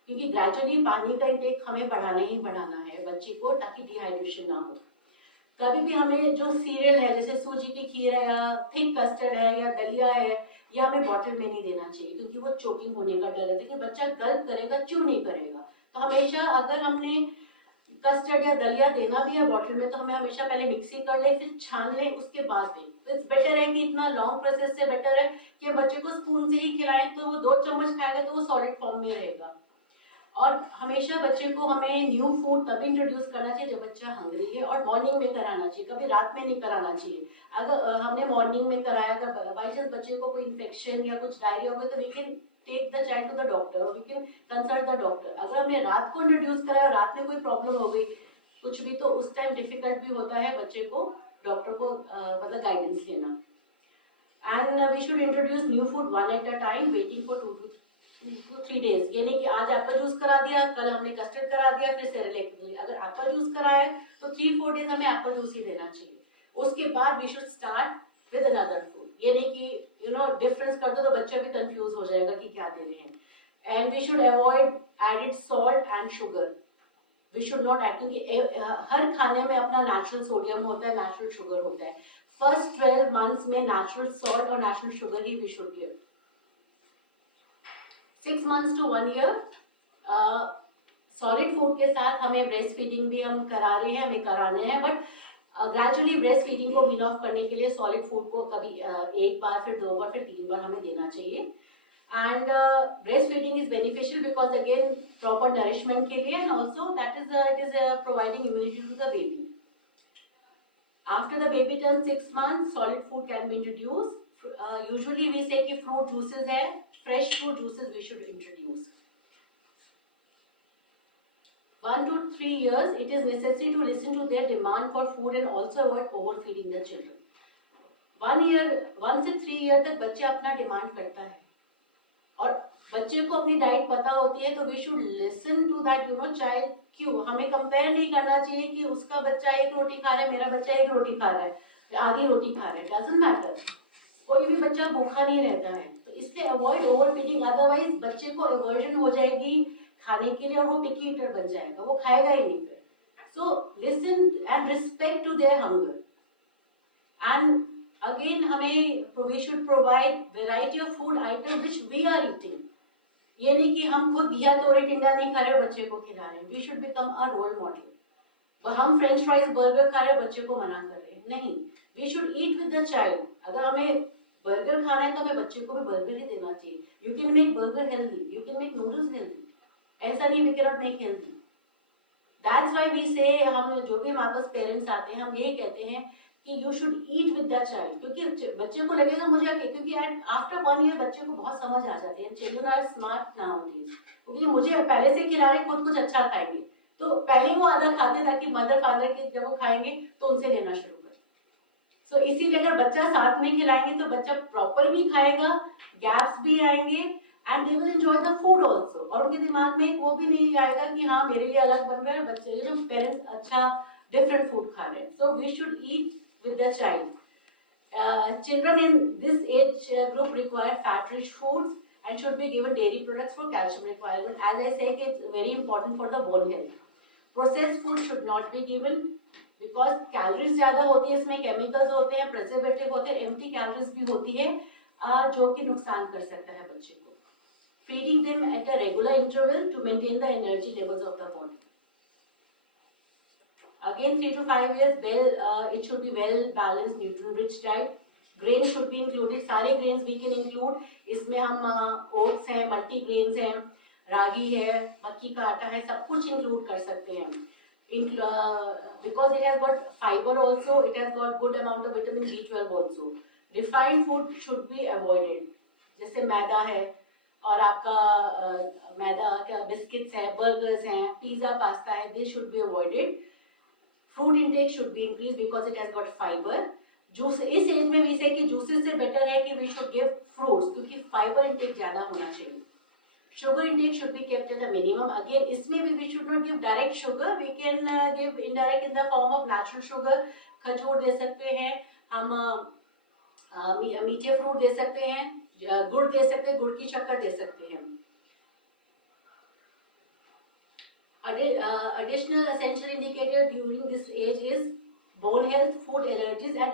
क्योंकि ग्रेजुअली पानी का इंटेक हमें बढ़ाना ही बढ़ाना है बच्चे को, ताकि डिहाइड्रेशन ना हो। कभी भी हमें जो सीरियल है, जैसे सूजी की खीर है या थिक कस्टर्ड है या दलिया है, ये हमें बॉटल में नहीं देना चाहिए, क्योंकि वो चोकिंग होने का डर रहता है कि बच्चा गल्प करेगा, च्यू नहीं करेगा। तो हमेशा अगर हमने कस्टर्ड या दलिया देना भी है बॉटल में, तो हमें हमेशा पहले मिक्सी कर ले, फिर छान ले, उसके बाद दें। तो इट्स बेटर है कि इतना लॉन्ग प्रोसेस से बेटर है कि बच्चे को स्पून से ही खिलाएं, तो वो 2 चम्मच खाएगा तो वो सॉलिड फॉर्म में रहेगा। और हमेशा बच्चे को हमें न्यू फूड तभी इंट्रोड्यूस करना चाहिए जब बच्चा हंग्री है, और मॉर्निंग में कराना चाहिए, कभी रात में नहीं कराना चाहिए। अगर हमने मॉर्निंग में कराया, अगर बाई चांस बच्चे को कोई इन्फेक्शन या कुछ डायरिया हो गया, तो we can take the child to the doctor, और we can consult the doctor. अगर हमने रात को इंट्रोड्यूस कराया, रात में कोई प्रॉब्लम हो गई कुछ भी, तो उस टाइम डिफिकल्ट भी होता है बच्चे को डॉक्टर को मतलब गाइडेंस लेना। And we should introduce new food 1 at a time, waiting for 2 to 3 days। यानी कि आज एप्पल जूस करा दिया, कल हमने कस्टर्ड करा दिया, फिर सेरेलैक। अगर एप्पल जूस कराया तो 3-4 days हमें एप्पल जूस ही देना चाहिए। उसके बाद we should start with another food, ये नहीं कि डिफरेंस कर दो तो बच्चा भी कंफ्यूज हो जाएगा कि क्या दे रहे हैं। And we should avoid added salt and sugar, we should not add, क्योंकि हर खाने में अपना नेचुरल सोडियम होता है, नेचुरल शुगर होता है। फर्स्ट 12 मंथ्स में नेचुरल सॉल्ट और नेचुरल शुगर ही we should give. 6 months to 1 year solid food के साथ हमें ब्रेस्ट फीडिंग भी हम करा रहे हैं, हमें कराने हैं, बट ग्रेजुअली ब्रेस्ट फीडिंग को वीन ऑफ करने के लिए सॉलिड फूड को कभी 1 बार, फिर 2 बार, फिर 3 बार हमें देना चाहिए। And breast feeding is beneficial because again proper nourishment के लिए, and also that is it is providing immunity to the baby. After the baby turn 6 months solid food can be introduce. Usually we say कि फ्रूट जूसेस है, fresh fruit juices we should introduce. 1 to 3 years, it is necessary to listen to their demand for food and also avoid overfeeding the children. 1 से 3 year तक बच्चे अपना डिमांड करता है, और बच्चे को अपनी डाइट पता होती है, तो we should listen to that, child क्यों? हमें कंपेयर नहीं करना चाहिए कि उसका बच्चा एक रोटी खा रहा है, मेरा बच्चा एक रोटी खा रहा है, आधी रोटी खा रहा है, डजंट मैटर। कोई भी बच्चा भूखा नहीं रहता है, तो इसलिए अवॉइड ओवर फीडिंग, अदरवाइज बच्चे को एवर्जन हो जाएगी खाने के लिए और वो पिकी ईटर बन जाएगा, वो खाएगा ही नहीं फिर। So listen and respect to their hunger, and again we should provide variety of food item which we are eating. ये नहीं कि हम खुद घिया तोरे टिंडा नहीं खा रहे, बच्चे को खिला रहे हैं। We should become a role model. हम फ्रेंच फ्राइज बर्गर खा रहे हैं, बच्चे को मना कर रहे हैं, नहीं। We should eat with the child. अगर हमें बर्गर खाना है तो हमें बच्चे को भी बर्गर ही देना चाहिए। You can make burger healthy, you can make noodles healthy, ऐसा नहीं we can not make healthy. That's why we say, हम जो भी हमारे पास पेरेंट्स आते हैं, हम यही कहते हैं कि you should eat with the child, क्योंकि बच्चे को लगेगा मुझे, क्योंकि आफ्टर 1 ईयर बच्चे को बहुत समझ आ जाती है। चिल्ड्रन आर स्मार्ट नाउअडेज, क्योंकि मुझे पहले से खिला रहे, खुद कुछ अच्छा खाएंगे, तो पहले वो आधा खाते ताकि मदर फादर के जब वो खाएंगे तो उनसे लेना शुरू करें। सो इसीलिए अगर बच्चा साथ में खिलाएंगे तो बच्चा प्रॉपर भी खाएगा, गैप्स भी आएंगे, and they will enjoy the food also. और उनके दिमाग में वो भी नहीं आएगा कि हाँ मेरे लिए अलग बन रहा है, बच्चे जो पेरेंट्स अच्छा डिफरेंट फूड खा रहे हैं। So we should eat with the child. Children in this age group require fat-rich foods and should be given dairy products for calcium requirement. As I said, it's very important for the bone health. Processed food should not be given because calories ज़्यादा होती है, इसमें chemicals होते हैं, preservative होते हैं, empty calories भी होती है, जो कि नुकसान कर सकता है बच्चे को. Feeding them at a regular interval to maintain the energy levels of the body. Again, 3 to 5 years, it should be well balanced, nutrient rich diet. Grains should be included. सारे grains we can include. इसमें हम oats हैं, multi grains हैं, रागी है, मक्की का आटा है, सब कुछ include कर सकते हैं. Because it has got fiber also, it has got good amount of vitamin B12 also. Refined food should be avoided. जैसे मैदा है और आपका मैदा क्या बिस्किट्स है, बर्गर्स हैं, पिज्जा, पास्ता है, they should be avoided. Fruit intake should be increased because it has got fiber. Juice, इस एज में भी से कि juices से better है कि we should give fruits, क्योंकि fiber intake ज़्यादा होना चाहिए. Sugar intake should be kept at a minimum. Again, इसमें भी we should not give direct sugar. We can give indirect in the form of natural sugar. खजूर दे सकते हैं, हम मीठे फ्रूट दे सकते हैं, गुड़ दे सकते हैं, गुड़ की शक्कर दे सकते हैं. Additional essential indicator during this age is bone health, food allergies, and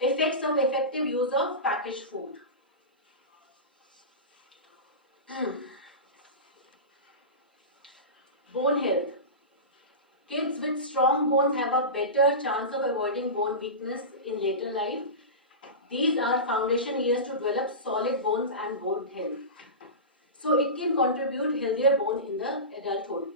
effects of effective use of packaged food. Bone health. Kids with strong bones have a better chance of avoiding bone weakness in later life. These are foundation years to develop solid bones and bone health. So it can contribute healthier bone in the adulthood.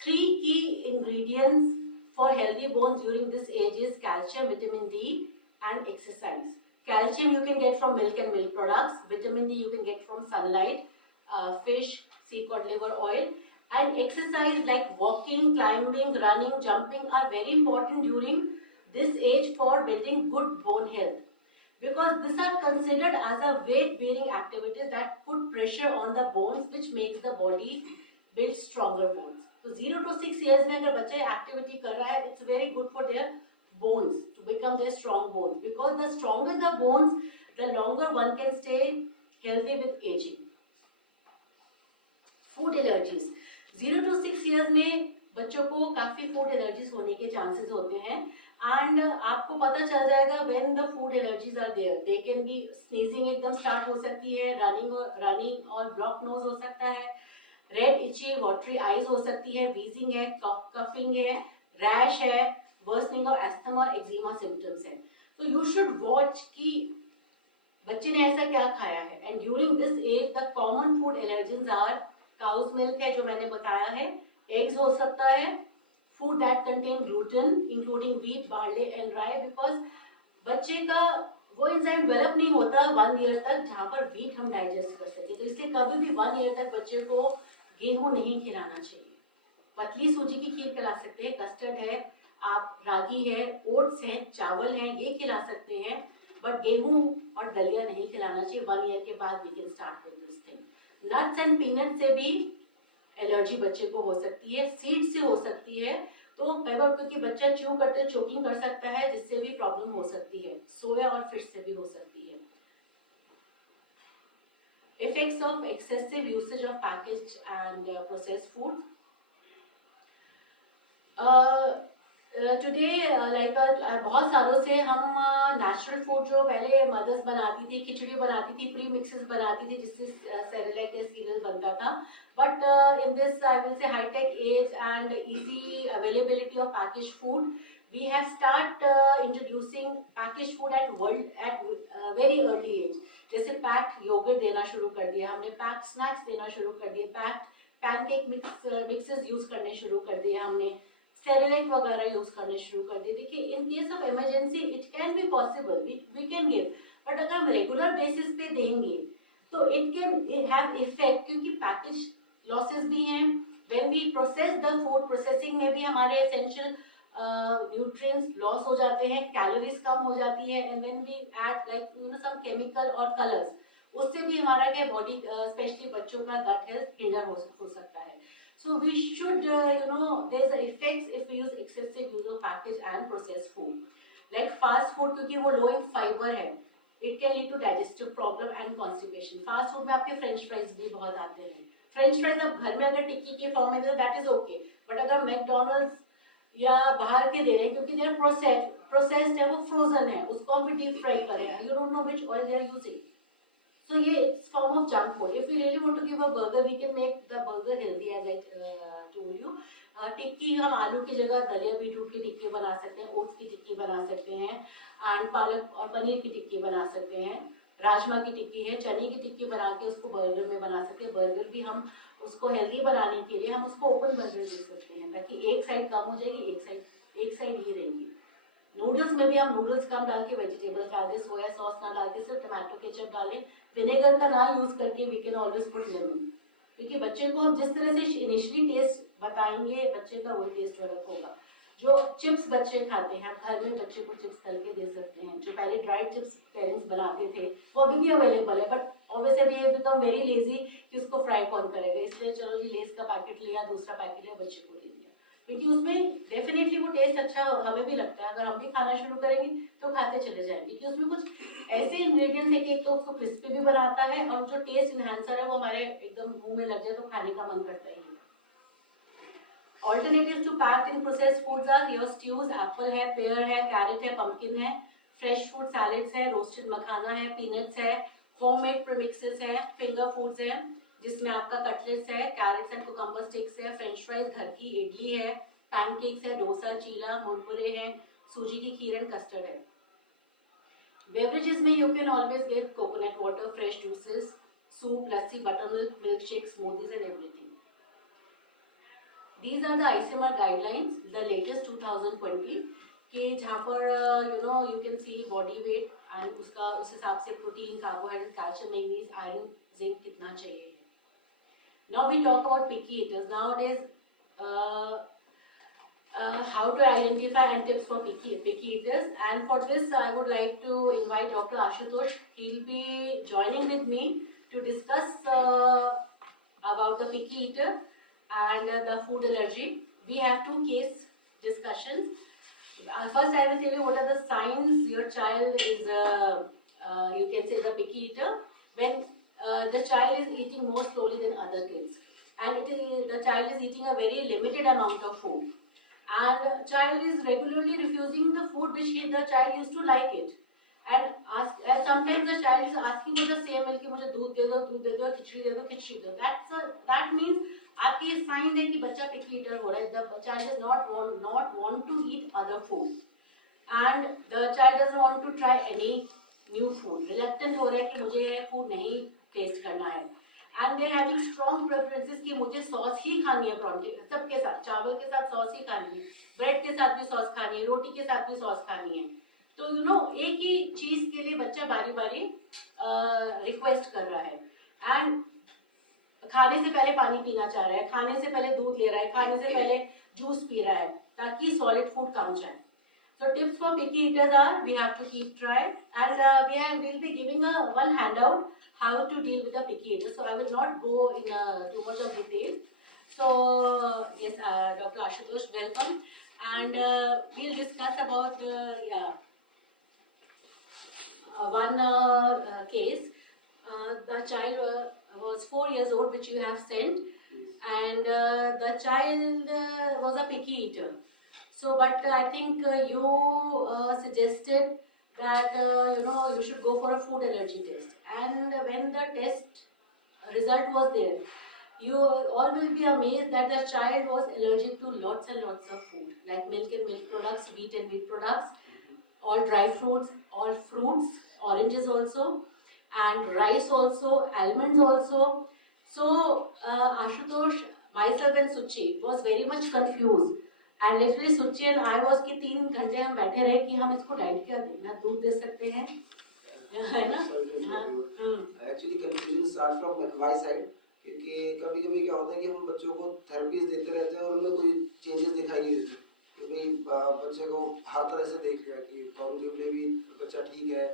3 key ingredients for healthy bones during this age is calcium, vitamin D, and exercise. Calcium you can get from milk and milk products. Vitamin D you can get from sunlight, fish, sea cod liver oil. And exercise like walking, climbing, running, jumping are very important during this age for building good bone health. Because these are considered as a weight-bearing activities that put pressure on the bones, which makes the body build stronger bones. So 0 to 6 years में अगर बच्चा activity कर रहा है, it's very good for their bones to become their strong bones. Because the stronger the bones, the longer one can stay healthy with aging. Food allergies. 0 to 6 years में बच्चों को काफी फूड एलर्जीज होने के चांसेस होते हैं, एंड आपको पता चल जाएगा when the food allergies are there. They can be sneezing एकदम स्टार्ट हो सकती है, रनिंग और ब्लॉक नोज हो सकता है, रेड इची वाटरी आईज हो सकती है, वीजिंग है, कफिंग है, रैश है, वर्सनिंग ऑफ एस्थमा और एक्जिमा सिम्टम्स है. तो यू शुड वॉच कि बच्चे ने ऐसा क्या खाया है. And during this age the common food allergens are cause milk है जो मैंने बताया है, एग्स हो सकता है, food that contain gluten including wheat, barley and rye, because बच्चे का वो एंजाइम डेवलप नहीं होता 1 ईयर तक जहाँ पर व्हीट हम डाइजेस्ट कर सके. तो इसलिए कभी भी 1 ईयर तक बच्चे को गेहूं नहीं खिलाना चाहिए. पतली सूजी की खीर खिला सकते हैं, कस्टर्ड है, आप रागी है, ओट्स है, चावल है, ये खिला सकते हैं, बट गेहूं और दलिया नहीं खिलाना चाहिए. 1 ईयर के बाद we can start with this thing. Nuts and peanut से भी एलर्जी बच्चे को हो सकती है, सीड से हो सकती है, तो कई बार क्योंकि बच्चा च्यू करते चोकिंग कर सकता है, जिससे भी प्रॉब्लम हो सकती है, सोया और फिश से भी हो सकती है। Effects of excessive usage of package and processed food. Today like बहुत सालों से हम नेचुरल फूड जो पहले मदर्स बनाती थी, खिचड़ी बनाती थी, प्री मिक्सेस बनाती थी जिससे सेरेलैक या सीरियल बनता था, but in this I will say high tech age and easy availability of package food, we have start introducing packaged food at very early age। जैसे पैक्ड योगर्ट देना शुरू कर दिया हमने, पैक्ड स्नैक्स देना शुरू कर दिए, पैक्ड पैनकेक मिक्सेस यूज करने शुरू कर दिए हमने, सेरेलैक वगैरह यूज करने शुरू कर दिए। देखिए in case of emergency it can be possible, we can give, but अगर हम रेगुलर बेसिस पे देंगे तो इट कैन हैव इफेक्ट, क्योंकि पैकेज लॉसेस भी हैं। When we process the food, processing में भी हमारे एसेंशियल न्यूट्रिएंट्स लॉस हो जाते हैं, कैलोरीज कम हो जाती है, and when we add like some chemical और कलर्स, उससे भी हमारा क्या बॉडी स्पेशली बच्चों का गट हेल्थ हिंडर हो सकता है। So we should, there's effects if we use excessive use of packaged and processed food. Like fast food, क्योंकि वो low in fiber है, it can lead to digestive problem and constipation. Fast food में आपके French fries भी बहुत आते हैं। French fries आप घर में अगर टिक्की के फॉर्म में दे that is okay, but अगर मैकडोनल्ड्स या बाहर के दे रहे हैं, क्योंकि they are processed है, वो frozen है, उसको हम भी deep fry करें, you don't know which oil they are using. So yeah, it's form of junk food. If we really want to give a burger, we can make the burger healthy, as I told you. टिक्की हम आलू की जगह दलिया बीटरूट की टिक्की बना सकते हैं, ओट्स की टिक्की बना सकते हैं, एंड पालक और पनीर की टिक्की बना सकते हैं, राजमा की टिक्की है, चने की टिक्की बना के उसको बर्गर में बना सकते हैं। बर्गर भी हम उसको हेल्दी बनाने के लिए हम उसको ओपन बर्गर दे सकते हैं, ताकि एक साइड कम हो जाएगी, एक साइड ही रहेगी। नूडल्स में भी हम नूडल्स कम डाल के वेजिटेबल्स डाल दें, सोया सॉस ना डाल के सिर्फ टमाटो केचप डालें, विनेगर का ना यूज करके we can always put lemon, क्योंकि बच्चे को हम जिस तरह से इनिशियली टेस्ट बताएंगे बच्चे का वही टेस्ट डेवलप होगा। जो चिप्स बच्चे खाते हैं, घर में बच्चे को चिप्स तल के दे सकते हैं, जो पहले ड्राइड चिप्स पेरेंट्स बनाते थे वो अभी भी अवेलेबल है, but obviously we become very lazy कि उसको फ्राई कौन करेगा, इसलिए चलो जी लेस का पैकेट लिया, दूसरा पैकेट लिया, बच्चे को दे दिया, क्योंकि उसमें डेफिनेटली वो टेस्ट अच्छा हमें भी लगता है, अगर हम भी खाना शुरू करेंगे तो खाते चले जाएंगे, क्योंकि उसमें कुछ ऐसे इंग्रेडिएंट्स है कि एक तो उसको क्रिस्पी भी बनाता है, और जो टेस्ट इनहेंसर है वो हमारे एकदम मुंह में लग जाए तो खाने का मन करता ही है। Alternatives to packed and processed foods are your stews, Apple है, पेयर है, कैरेट है, पम्पकिन है, फ्रेश फूड सैलेड्स है, रोस्टेड मखाना है, पीनट्स है, होममेड प्रीमिक्सेस है, फिंगर फूड्स है जिसमें आपका कटलेट्स है, कैरेट्स एंड कुकम्बर स्टिक्स है, फ्रेंच फ्राइज, घर की इडली है, पैनकेक्स है, डोसा, चीला, मुरमुरे हैं, सूजी की खीर एंड कस्टर्ड है। बेवरेजेस में you can always get coconut water, fresh juices, soup, lassi, buttermilk, milk shake, smoothies and everything. These are the ICMR guidelines, the latest 2020 के जहाँ पर you can see body weight and उसका उस हिसाब से protein, carbohydrate, calcium, manganese, iron, zinc कितना चाहिए। Now we talk about picky eaters. Nowadays, how to identify and tips for picky eaters, and for this I would like to invite Dr. Ashutosh. He'll be joining with me to discuss about the picky eater and the food allergy. We have two case discussions. First, I will tell you what are the signs your child is, you can say, the picky eater. When the child is eating more slowly than other kids, and the child is eating a very limited amount of food, and child is regularly refusing the food which the child used to like it, and sometimes the child is asking for the same meal कि मुझे दूध दे दो, खिचड़ी दे दो। That means आपकी ये साइन है कि बच्चा पिकी ईटर हो रहा है। The child does not want to eat other food, and the child doesn't want to try any new food. Reluctant हो रहा है कि मुझे ये फूड नहीं टेस्ट करना है, and they are having strong preferences कि मुझे सॉस ही खानी है, पराठे सबके साथ, चावल के साथ सॉस ही खानी है, ब्रेड के साथ भी सॉस खानी है, रोटी के साथ भी सॉस खानी है। तो एक ही चीज के लिए बच्चा बारी बारी रिक्वेस्ट कर रहा है, एंड खाने से पहले पानी पीना चाह रहा है, खाने से पहले दूध ले रहा है, खाने से पहले जूस पी रहा है, ताकि सॉलिड फूड कम जाए। So tips for picky eaters are, we have to keep try, and we'll be giving one handout how to deal with a picky eater. So I will not go in too much of detail. So yes, Dr. Ashutosh, welcome, and we'll discuss about one case. The child was 4 years old, which you have sent, and the child was a picky eater. So, but I think you suggested that you should go for a food allergy test, and when the test result was there, you all will be amazed that the child was allergic to lots and lots of food, like milk and milk products, wheat and wheat products, all dry fruits, all fruits, oranges also, and rice also, almonds also. So Ashutosh, myself and Suchi was very much confused. And literally Suchi and I was कि 3 घंटे हम बैठे रहे कि हम इसको डाइट क्या दें, ना दूध दे सकते हैं, है ना? Actually confusion start from my side, क्योंकि कभी कभी क्या होता है कि हम बच्चों को थेरेपीज देते रहते हैं और उनमें कोई चेंजेस दिखाई नहीं देते कि भाई बच्चे को हर तरह से देख लिया कि कॉग्निटिवली भी बच्चा ठीक है,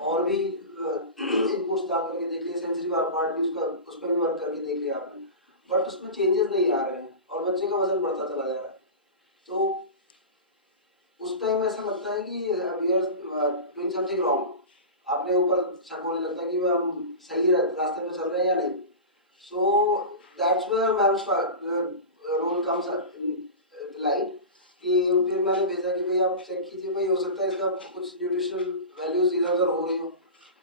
और भी इनपुट्स डाल करके देख लिए, सेंसरी पार्ट भी उसका उस पर भी वर्क करके देख लिया आपने, बट उसमें चेंजेस नहीं आ रहे हैं और बच्चे का वजन बढ़ता चला जा रहा है। तो उस टाइम ऐसा लगता है कि we are doing something wrong, अपने ऊपर शक होने लगता है कि हम सही रास्ते में चल रहे हैं या नहीं। So that's where ma'am's role comes in light, कि फिर मैंने भेजा कि भाई आप चेक कीजिए, भाई हो सकता है इसका कुछ न्यूट्रिशनल वैल्यूज इधर उधर हो रही हो।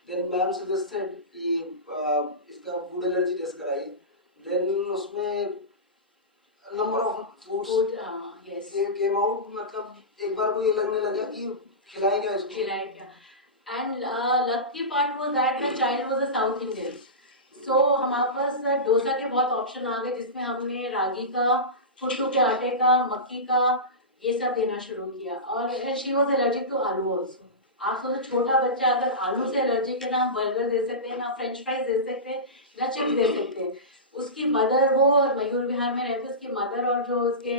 देन मैम सजेस्टेड कि इसका फूड एलर्जी टेस्ट कराइए। देन उसमें number of foods came out, मतलब एक बार को ये लगने लगा कि खिलाएंगे इसको, खिलाएंगे। And lucky part was that the child was a South Indian. So हमारे पास डोसा के बहुत ऑप्शन आ गए, जिसमें हमने रागी का, कुट्टू के आटे का, मक्की का, ये सब देना शुरू किया। और शी वॉज एलर्जिक टू आलू ऑल्सो। आप सोचो छोटा बच्चा अगर आलू से एलर्जिक है, ना हम बर्गर दे सकते हैं, ना फ्रेंच फ्राइज दे सकते हैं, ना चिप्स दे सकते हैं। उसकी मदर, वो मयूर विहार में रहते, उसकी मदर और जो उसके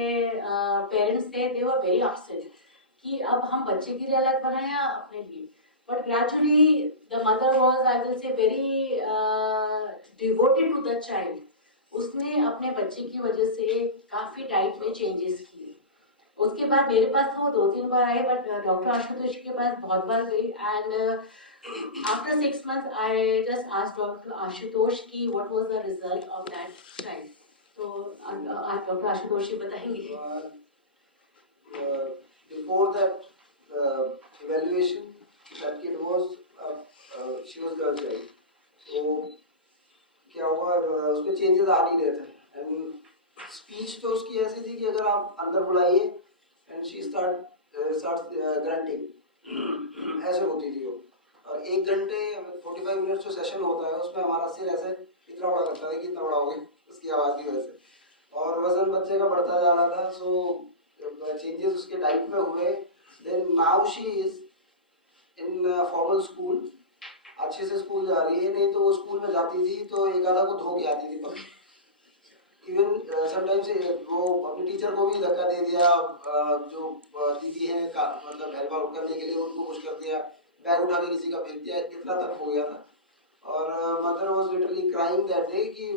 पेरेंट्स थे, दे वर वेरी अपसेट कि अब हम बच्चे के लिए अलग बनाए या अपने लिए। But gradually, the mother was, I will say, very devoted to the child. उसने अपने बच्चे की वजह से काफी डाइट में चेंजेस किए। उसके बाद मेरे पास तो वो 2-3 बार आए, बट डॉक्टर आशुतोष के पास बहुत बार गई। And after 6 months, I just asked doctor Ashutosh कि what was the result of that child. तो आप डॉक्टर आशुतोष जी बताएंगे। Before that evaluation, that kid was she was girl child, so क्या हुआ, उसमें चेंजेस आ नहीं रहे थे। एंड स्पीच तो उसकी ऐसी थी कि अगर आप अंदर बुलाइए एंड शी स्टार्ट ग्रंटिंग ऐसे होती थी वो। और 1 घंटे 45 मिनट जो सेशन होता है उसमें हमारा सिर ऐसे इतना बड़ा लगता है कि इतना बड़ा हो गया उसकी आवाज़ की वजह से, और वजन बच्चे का बढ़ता जा रहा था। सो चेंजेस उसके डाइट में हुए। Then now she is in formal school, अच्छे से स्कूल जा रही है। नहीं तो वो स्कूल में जाती थी तो एक आधा को धो के आती थी पर इवन समटाइम्स वो अपने टीचर को भी धक्का दे दिया, जो दीदी हैं मतलब हेल्प आउट करने के लिए उनको कुछ कर दिया, बैग उठा के किसी का फेंक दिया, इतना तक हो गया था। और mother was literally crying that day कि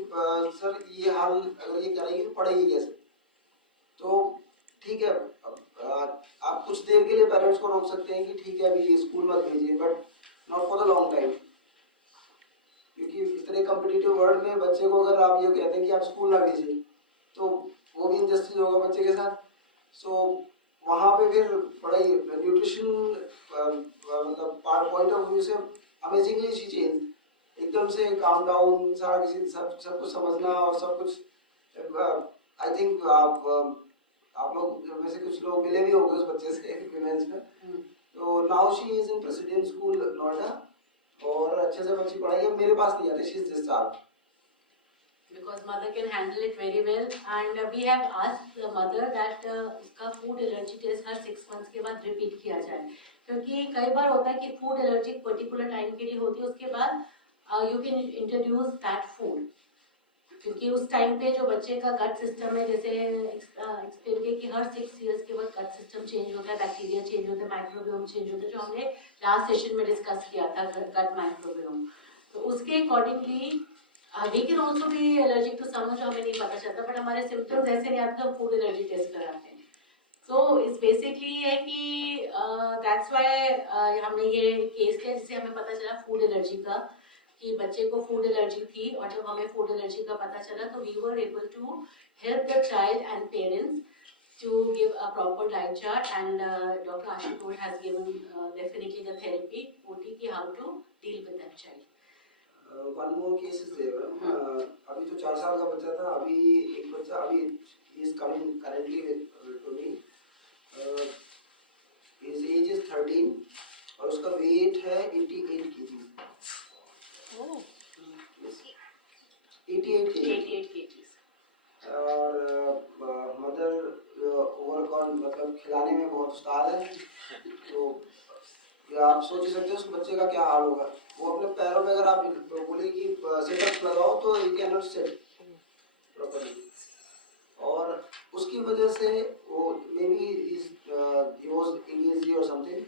सर ये हाल अगर ये करेगी तो पढ़ेगी कैसे। तो ठीक है, आप कुछ देर के लिए पेरेंट्स को रोक सकते हैं कि ठीक है अभी स्कूल मत भेजिए, but not for the long time, क्योंकि इतने कॉम्पिटिटिव वर्ल्ड में बच्चे को अगर आप ये कहते हैं कि आप स्कूल ना भेजिए तो वो भी इनजस्टिस होगा बच्चे के साथ। सो वहाँ पे फिर बड़ा ही न्यूट्रिशन मतलब पॉइंट ऑफ व्यू से अमेजिंगली शी चेंज, एकदम से काम डाउन, सारा किसी सब कुछ समझना और सब कुछ। आई थिंक आप लोग में से कुछ लोग मिले भी होंगे उस बच्चे से विमेंस में। तो now she is in president school Noida और अच्छे से बच्ची पढ़ाई। मेरे पास नहीं आती, she is discharge because mother can handle it very well, and we have asked the mother that उसका food allergy test हर 6 months के बाद repeat किया जाए, क्योंकि कई बार होता है कि food allergy particular time के लिए होती है, उसके बाद you can introduce that food, क्योंकि उस टाइम पे जो बच्चे का गट सिस्टम है, जैसे एक्सप्लेन किया कि हर 6 years के बाद गट सिस्टम चेंज होता है, बैक्टीरिया चेंज होता है, माइक्रोबियोम चेंज होता है, जो हमने लास्ट सेशन में डिस्कस किया था गट माइक्रोबियोम। तो उसके accordingly We can also be allergic to some जो हमें नहीं पता चलता, but हमारे symptoms ऐसे नहीं आते तो हम food allergy test कराते हैं. So it's basically है कि that's why हमने ये केस लिया जिससे हमें पता चला food allergy का कि बच्चे को food allergy थी, और जब हमें food allergy का पता चला तो we were able to help the child and parents to give a proper diet chart, and Dr. Ashutosh has given definitely the therapy OT ki how to deal with that child. One more case is there. अभी तो 4 साल का बच्चा था, अभी एक बच्चा अभी he is coming currently to me. His age is 13 और उसका weight है 88 kg. Oh. Yes. 88 kg. 88 kg. और मदर ओवर कॉन मतलब खिलाने में बहुत उस्ताद है, तो या आप सोच ही सकते हैं उस बच्चे का क्या हाल होगा. वो अपने पैरों में अगर आप बोले कि सेटअप लगाओ तो he can not set properly, और उसकी वजह से वो may be he was engage और समथिंग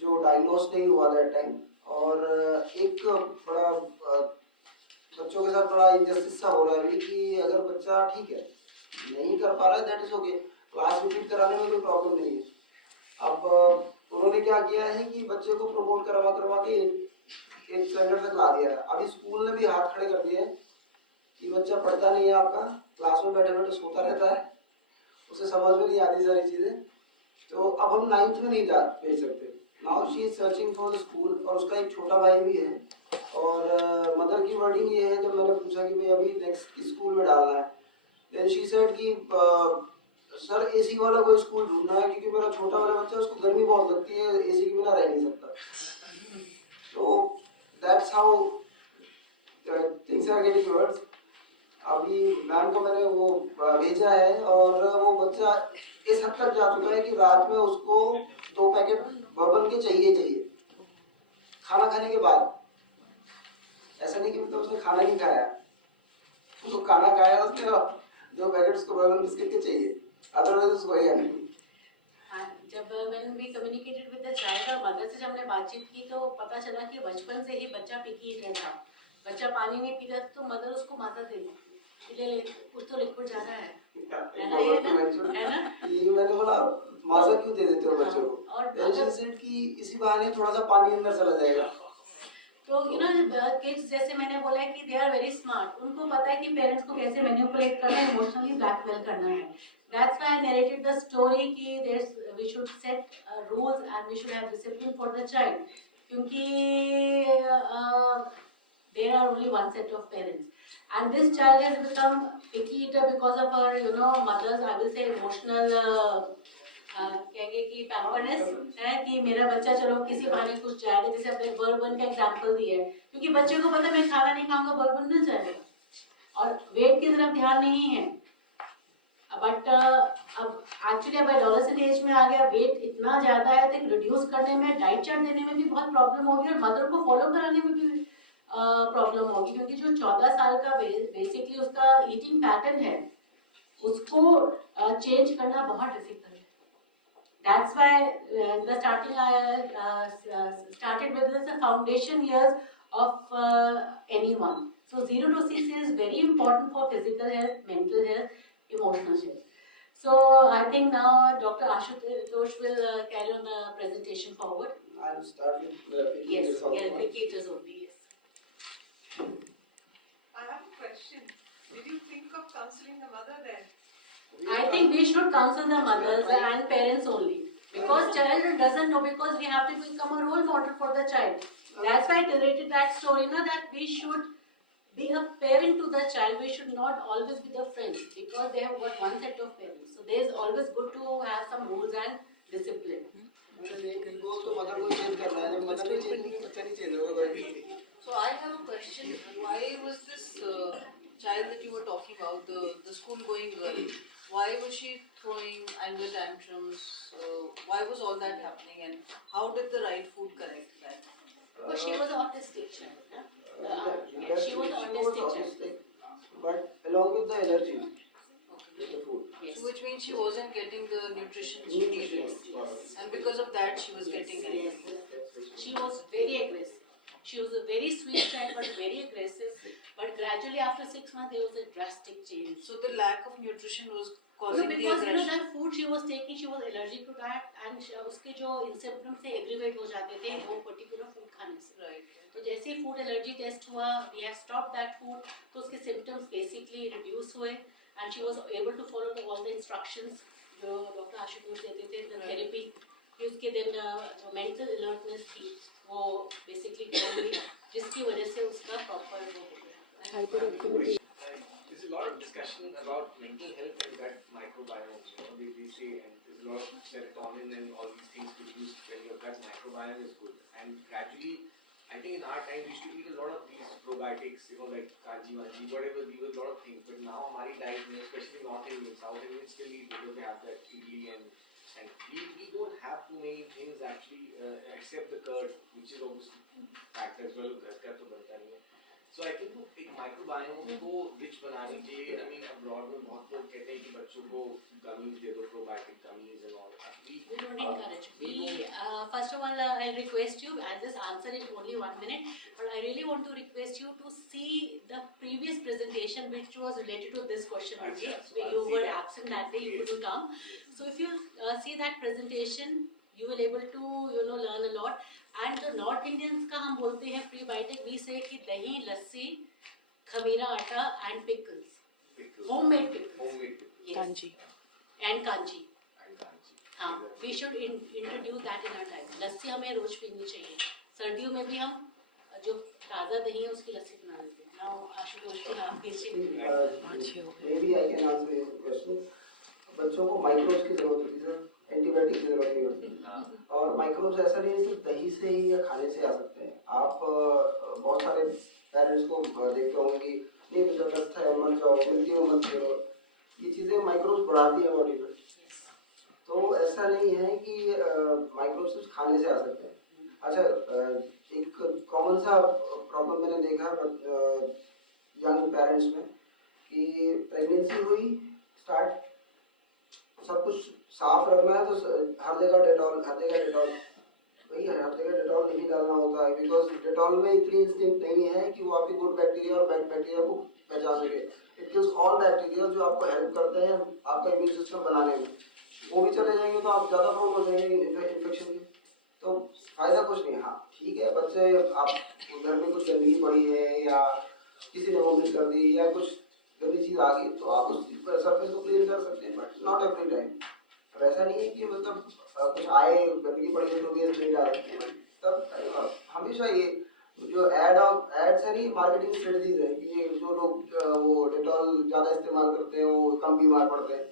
जो डायग्नोस नहीं हुआ दैट टाइम. और एक बड़ा बच्चों के साथ बड़ा इनजस्टिस सा हो रहा है कि अगर बच्चा ठीक है नहीं कर पा रहा है that is okay, class repeat कराने में कोई प्रॉब्लम नहीं है. अब उन्होंने क्या किया है कि बच्चे को प्रमोट करवा के एक स्टैंडर्ड तक ला दिया है. अभी स्कूल ने भी हाथ खड़े कर दिए हैं कि बच्चा पढ़ता नहीं है, आपका क्लास में बैठे बैठे सोता रहता है, उसे समझ में नहीं आती सारी चीज़ें, तो अब हम 9th में नहीं जा भेज सकते. Now she is searching for the school, और उसका एक छोटा भाई भी है. और मदर की वर्डिंग ये है, जब मैंने पूछा कि भाई अभी नेक्स्ट किस स्कूल में डालना है, देन शी सेड कि सर एसी वाला कोई स्कूल ढूंढना है क्योंकि मेरा छोटा वाला बच्चा उसको गर्मी बहुत लगती है, एसी के बिना रह नहीं सकता. तो that's how things are getting worse. अभी मैम को मैंने वो भेजा है, और वो बच्चा इस हद तक जा चुका है कि रात में उसको 2 पैकेट बर्बन के चाहिए खाना खाने के बाद. ऐसा नहीं कि मतलब उसने खाना नहीं खाया, उसको खाना खाया उसने 2 पैकेट उसको बर्बन बिस्किट के चाहिए, अदरवाइज उसको ये नहीं. जब when we communicated with the child और मदर से जब हमने बातचीत की तो पता चला कि बचपन से ही बच्चा पिकी ईटर था. बच्चा पानी नहीं पीता तो मदर उसको माता दे देती, ले कुछ तो लिक्विड जा रहा है ना, ये है ना. ये मैंने बोला माजा क्यों दे देते हो बच्चों को, और कि इसी बहाने थोड़ा सा पानी अंदर चला जाएगा. तो किड्स जैसे मैंने बोला है कि दे आर वेरी स्मार्ट, उनको पता है कि पेरेंट्स को कैसे मैनिपुलेट करना है, इमोशनली ब्लैकमेल करना है. That's why I narrated the story कि we should set rules and we should have discipline for the child, क्योंकि there are only one set of parents, and this child has become picky eater because of her mother's, I will say, emotional कहेंगे कि पैम्परनेस है कि मेरा बच्चा चलो किसी बहाने कुछ जाएगा. जैसे अपने बर्बन का एग्जांपल दिया है, क्योंकि बच्चे को पता मैं खाना नहीं खाऊंगा बर्बन मिल जाएगा, और वेट की तरफ ध्यान नहीं है. बट अब एक्चुअली अब एडोलेसेंट एज में आ गया, वेट इतना ज्यादा है तो रिड्यूस करने में, डाइट चार्ट देने में भी बहुत प्रॉब्लम होगी, और मदर को फॉलो कराने में भी प्रॉब्लम होगी, क्योंकि जो 14 साल का बेसिकली उसका ईटिंग पैटर्न है उसको चेंज करना बहुत डिफिकल्ट है. That's why the starting started with the foundation years of anyone. So 0 to 6 is very important for physical health, mental health, emotional health. So I think now Dr. Ashutosh will carry on the presentation forward. I'll start with yes, indicators only. Yes. I have a question. Did you think of counseling the mother then? I think we should counsel the mothers and parents only, because child doesn't know, because we have to become a role model for the child. That's why I narrated that story, that we should be a parent to the child. We should not always be the friends, because they have got one set of parents. So there is always good to have some rules and discipline. So I have a question. Why was this child that you were talking about, the school-going girl, why was she throwing anger tantrums? Why was all that happening, and how did the right food correct that? Because she was an autistic child. She was an autistic, but along with the allergy, with the food. Yes. So which means she wasn't getting the nutrition she needed, and because of that she was getting angry. She was very aggressive. She was a very sweet child but very aggressive. But gradually after 6 months there was a drastic change. So the lack of nutrition was No, causing the because aggression. that food she was taking, she was allergic to that, and उसके जो symptoms थे aggravate हो जाते थे वो particular food खाने से. Right. तो जैसे ही food allergy test हुआ, we have stopped that food, तो उसके symptoms basically reduce हुए, and she was able to follow all the instructions जो डॉक्टर आशुतोष देते थे, the therapy. फिर उसके दिन जो mental alertness थी वो basically कम हुई, जिसकी वजह से उसका proper वो हो गया. Hyperactivity. There's a lot of discussion about mental health and gut microbiome. They say, and there's a lot of serotonin and all these things produced when your gut microbiome is good. And gradually, I think in our time we used to eat a lot of these probiotics, like kanji, manji, whatever. These were a lot of things. But now, our diet, especially North Indians, South Indians still eat because they have that idli and we don't have too many things actually except the curd, which is obviously fact as well. घर तो बनता नहीं है. So I think एक माइक्रोबायोम को रिच बनाने के लिए, I mean abroad में बहुत लोग कहते हैं कि बच्चों को गमीज दे दो, probiotic gummies and all. We don't encourage. First of all, I'll request you, as this answer is only 1 minute, but I really want to request you to see the previous presentation which was related to this question only. You were absent that day, you couldn't come. So if you see that presentation, you will able to learn a lot. And जो North Indians का हम बोलते हैं prebiotic, we say कि दही, लस्सी, खमीरा आटा and pickles. Homemade pickles. Homemade pickles. Yes. Kanji. And kanji. And kanji. हाँ, we should introduce that in our diet. लस्सी हमें रोज पीनी चाहिए. सर्दियों में भी हम जो ताज़ा दही है उसकी लस्सी बना लेते हैं. Now आशुतोष जी आप कीजिए. Maybe I can answer your question. बच्चों को माइक्रोब्स की जरूरत होती है, एंटीबायोटिक की जरूरत नहीं होती. और माइक्रोब्स ऐसा नहीं है सिर्फ दही से ही या खाने से आ सकते हैं. आप बहुत सारे पेरेंट्स को देखते होंगे कि नहीं बेटा दस्त है मत जाओ, मिलती हो मत करो. ये चीज़ें माइक्रोब्स बढ़ाती है बॉडी में. तो ऐसा नहीं है कि माइक्रोब्स सिर्फ खाने से आ सकते हैं. अच्छा, एक कॉमन सा प्रॉब्लम मैंने देखा यंग पेरेंट्स में कि प्रेगनेंसी हुई, स्टार्ट सब कुछ साफ रखना है तो हर जगह डेटॉल भाई हर जगह डेटॉल नहीं डालना होता है, बिकॉज डेटॉल में इतनी इंस्टिंक्ट नहीं है कि वो आपकी गुड बैक्टीरिया और बैड बैक्टीरिया को पहचान सके. इट किल्स ऑल बैक्टीरिया जो आपको हेल्प करते हैं आपका इम्यून सिस्टम बनाने में. वो भी चले जाएंगे तो आप ज़्यादा प्रॉब्लम हो जाएंगे इन्फेक्शन की. तो फायदा कुछ नहीं. हाँ ठीक है, बच्चे आप घर में कुछ गंदगी पड़ी है या किसी ने वोमिट कर दी या कुछ गंदी चीज़ आ गई तो आप उस सरफेस को क्लीन कर सकते हैं, बट नॉट एवरी टाइम. अब ऐसा नहीं है कि मतलब कुछ आए गंदगी पड़ी है तो वेस्ट नहीं डाल सकते हैं. तब हमेशा ये जो एड्स है नहीं, मार्केटिंग स्ट्रेटजीज है कि जो लोग वो डेटॉल ज़्यादा इस्तेमाल करते हैं वो कम बीमार पड़ते हैं.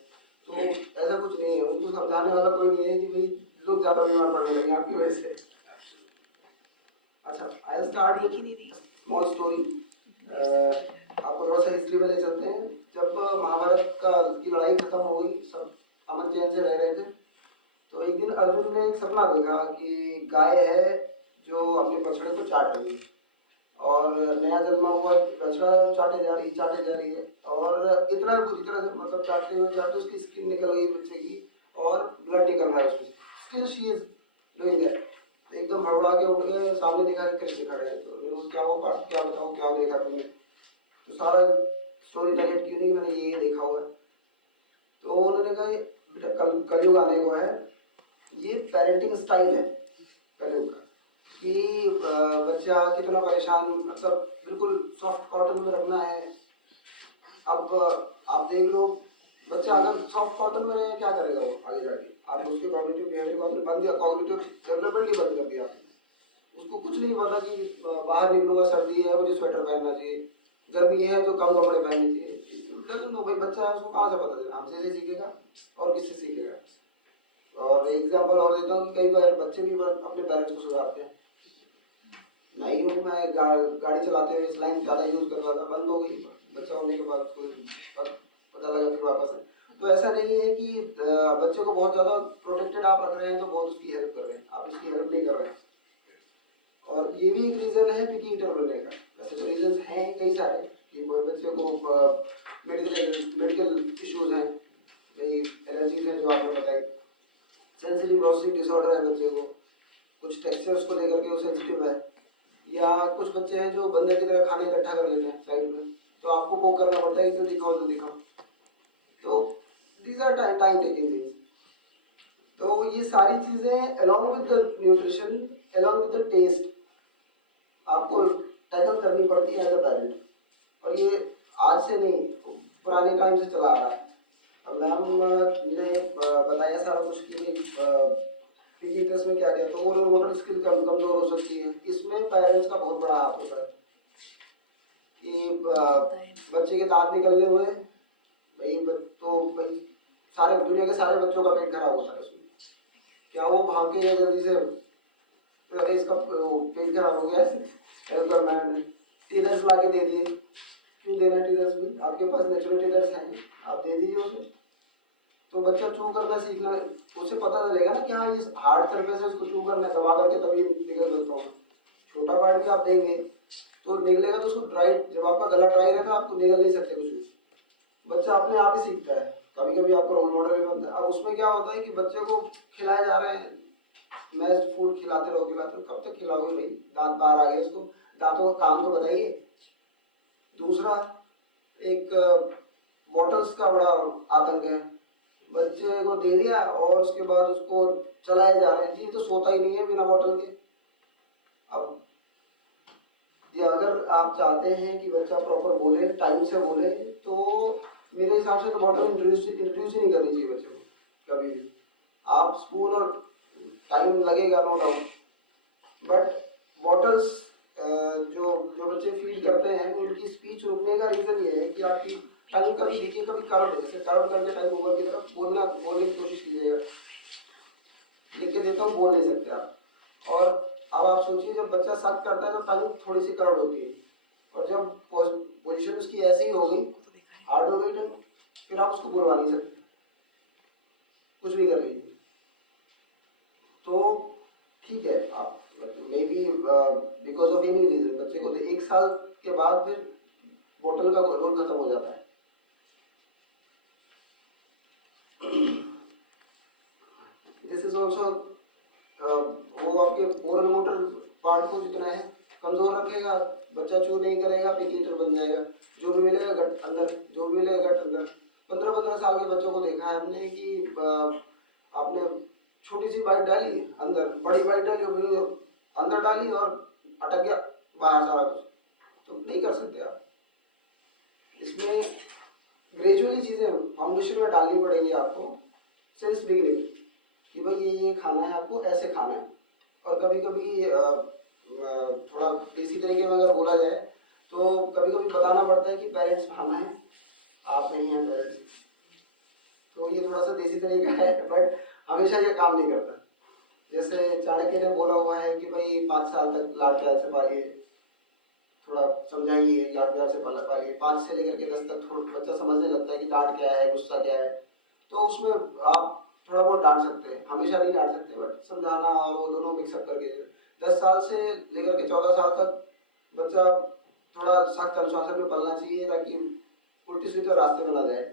तो ऐसा कुछ नहीं है. उनको समझाने वाला कोई नहीं है कि भाई लोग ज़्यादा बीमार पड़ने लगे आपकी वजह से. अच्छा, आई स्टार्ट स्मॉल स्टोरी. आपको थोड़ा सा हिस्ट्री में ले चलते हैं. जब महाभारत की लड़ाई खत्म हो गई, सब अमन चैन से रह रहे थे, तो एक दिन अर्जुन ने एक सपना देखा कि गाय है जो अपने बछड़े को चाट रही है और नया जन्मा हुआ बछड़ा चाटे जा रही है और इतना बुरी तरह से मतलब चाटते हुए उसकी स्किन निकल गई बच्चे की और ब्लड निकल रहा है उसमें. Still she is doing that. एकदम हड़बड़ा के उठ गए, सामने देखा कि कृष्ण खड़े हैं. तो क्या वो बात, क्या बताओ क्या देखा तुमने. तो सारा स्टोरी नरेट क्यों नहीं, मैंने ये देखा हुआ है. तो उन्होंने कहा बेटा कलयुग आने को है, ये पेरेंटिंग स्टाइल है कलयुग का कि बच्चा कितना परेशान, मतलब बिल्कुल सॉफ्ट कॉटन में रखना है. अब आप देख लो बच्चा अगर सॉफ्ट कॉटन में रहे क्या करेगा वो आगे जाके. आप उसके कॉग्निटिव बिहेवियर को आपने बंद दिया, कॉग्निटिव डेवलपमेंट ही बंद कर दिया. उसको कुछ नहीं पता कि बाहर निकलूंगा, सर्दी है मुझे स्वेटर पहनना चाहिए, गर्मी है तो कम कपड़े पहनने चाहिए. भाई बच्चा है उसको कहाँ से पता चलेगा. हमसे से सीखेगा और किससे सीखेगा. और एग्जाम्पल और देता हूँ कि कई बार बच्चे भी अपने पेरेंट्स को सुधारते हैं. नहीं हूँ मैं गाड़ी चलाते हुए इस लाइन ज़्यादा यूज़ कर रहा था, बंद हो गई, बच्चा होने के बाद उसको पता लगा फिर वापस है. तो ऐसा नहीं है कि बच्चे को बहुत ज़्यादा प्रोटेक्टेड आप रख रहे हैं तो बहुत उसकी हेल्प कर रहे हैं. आप इसकी हेल्प नहीं कर रहे हैं. और ये भी एक रीज़न है पिकी ईटर बनने का. वैसे तो रीजन हैं कई सारे कि बच्चे को मेडिकल इश्यूज हैं, एलर्जीज हैं जो आपने बताई, सेंसिटिव प्रोसेसिंग डिसऑर्डर है बच्चे को, कुछ टेक्सचर्स को लेकर के वो सेंसिटिव है, या कुछ बच्चे हैं जो बंदर की तरह खाने इकट्ठा कर लेते हैं साइड में, तो आपको वो करना पड़ता है कि जो दिखाओ जो दिखाओ। तो these are time taking things. तो ये सारी चीजें along with the nutrition, along with the taste आपको टैकल करनी पड़ती है एज अ पेरेंट। और ये आज से नहीं, पुराने टाइम से चला आ रहा है। अब मैम ने बताया सारा कुछ कि फिजिकल्स में क्या क्या, तो ओरल मोटर स्किल कमजोर हो सकती है। इसमें पेरेंट्स का बहुत बड़ा हाथ होता है कि बच्चे के दांत निकलने हुए भाई, तो भाई सारे दुनिया के सारे बच्चों का पेट खराब होता है उसमें, क्या वो भाग के जल्दी से अरे इसका पेट खराब हो गया है, मैम ने टीदर्स ला के दे दिए। क्यों देना टीदर्स भी, आपके पास नेचुरल टीदर्स हैं, आप दे दीजिए उसे। तो बच्चा चू करना सीखना, उसे पता चलेगा ना कि हाँ ये हार्ड सरफेस है, उसको चू करना है, दबा करके तभी निकल सकता हूँ। छोटा पार्ट भी आप देंगे तो निकलेगा, तो उसको ड्राई, जब आपका गला ड्राई रहता है आपको निकल नहीं सकते कुछ भी। बच्चा अपने आप ही सीखता है, कभी कभी आपका रोल मॉडल भी बनता है। अब उसमें क्या होता है कि बच्चे को खिलाए जा रहे हैं, मैस्ड फूड खिलाते रहो, कब तक खिलाओगे भाई, दांत बाहर आ गए, उसको दांतों का काम तो बताइए। दूसरा, एक बॉटल्स का बड़ा आतंक है, बच्चे को दे दिया और उसके बाद उसको चलाए जा रहे हैं जी, तो सोता ही नहीं है बिना बॉटल के। अब ये अगर आप चाहते हैं कि बच्चा प्रॉपर बोले, टाइम से बोले, तो मेरे हिसाब से तो बॉटल इंट्रोड्यूस ही नहीं करनी चाहिए बच्चे को कभी भी। आप स्पून और टाइम लगेगा नो डाउट, बट बॉटल्स जो जो बच्चे फीड करते हैं उनकी स्पीच रुकने का रीजन ये है कि आपकी टंग कभी देखिए, कभी कर्व है, जैसे कर्व करके टंग ऊपर की तरफ बोलने की कोशिश कीजिएगा। लिख के देता हूँ, बोल नहीं सकते आप। और अब आप सोचिए, जब बच्चा सक करता है तो टंग थोड़ी सी कर्व होती है, और जब पोजीशन उसकी ऐसी ही हो गई, हार्ड हो गई टंग, फिर आप उसको बोलवा नहीं सकते, कुछ भी कर लीजिए। तो ठीक है, आप maybe because of any reason बच्चे को 1 साल के बाद फिर बोतल का रोल खत्म हो जाता है। दिस इज ऑल्सो वो आपके ओरल मोटर पार्ट को जितना है कमजोर रखेगा, बच्चा चू नहीं करेगा, पिकेटर बन जाएगा, जो भी मिलेगा गट अंदर, जो भी मिलेगा गट अंदर। 15-15 साल के बच्चों को देखा है हमने कि आपने छोटी सी बाइट डाली अंदर, बड़ी बाइट डाली अंदर डाली और अटक गया बाहर सारा कुछ, तो नहीं कर सकते आप। इसमें ग्रेजुअली चीजें फाउंडेशन में डालनी पड़ेगी आपको सिंस बिगिनिंग, कि भाई ये खाना है, आपको ऐसे खाना है। और कभी कभी थोड़ा देसी तरीके में अगर बोला जाए तो कभी कभी बताना पड़ता है कि पेरेंट्स खाना है, आप नहीं हैं पेरेंट्स। तो ये थोड़ा सा देसी तरीका है, बट हमेशा ये काम नहीं करता। जैसे चाणक्य ने बोला हुआ है कि भाई 5 साल तक लाड प्यार से पालिए, थोड़ा समझाइए, लाड प्यार से पालिए। 5 से लेकर के 10 तक थोड़ा बच्चा समझने लगता है कि डांट क्या है, गुस्सा क्या है, तो उसमें आप थोड़ा बहुत डांट सकते हैं, हमेशा नहीं डांट सकते, बट समझाना और वो दोनों मिक्सअप करके। 10 साल से लेकर के 14 साल तक बच्चा थोड़ा सख्त अनुशासन में पलना चाहिए, ताकि उल्टी सीधे रास्ते में ना जाए।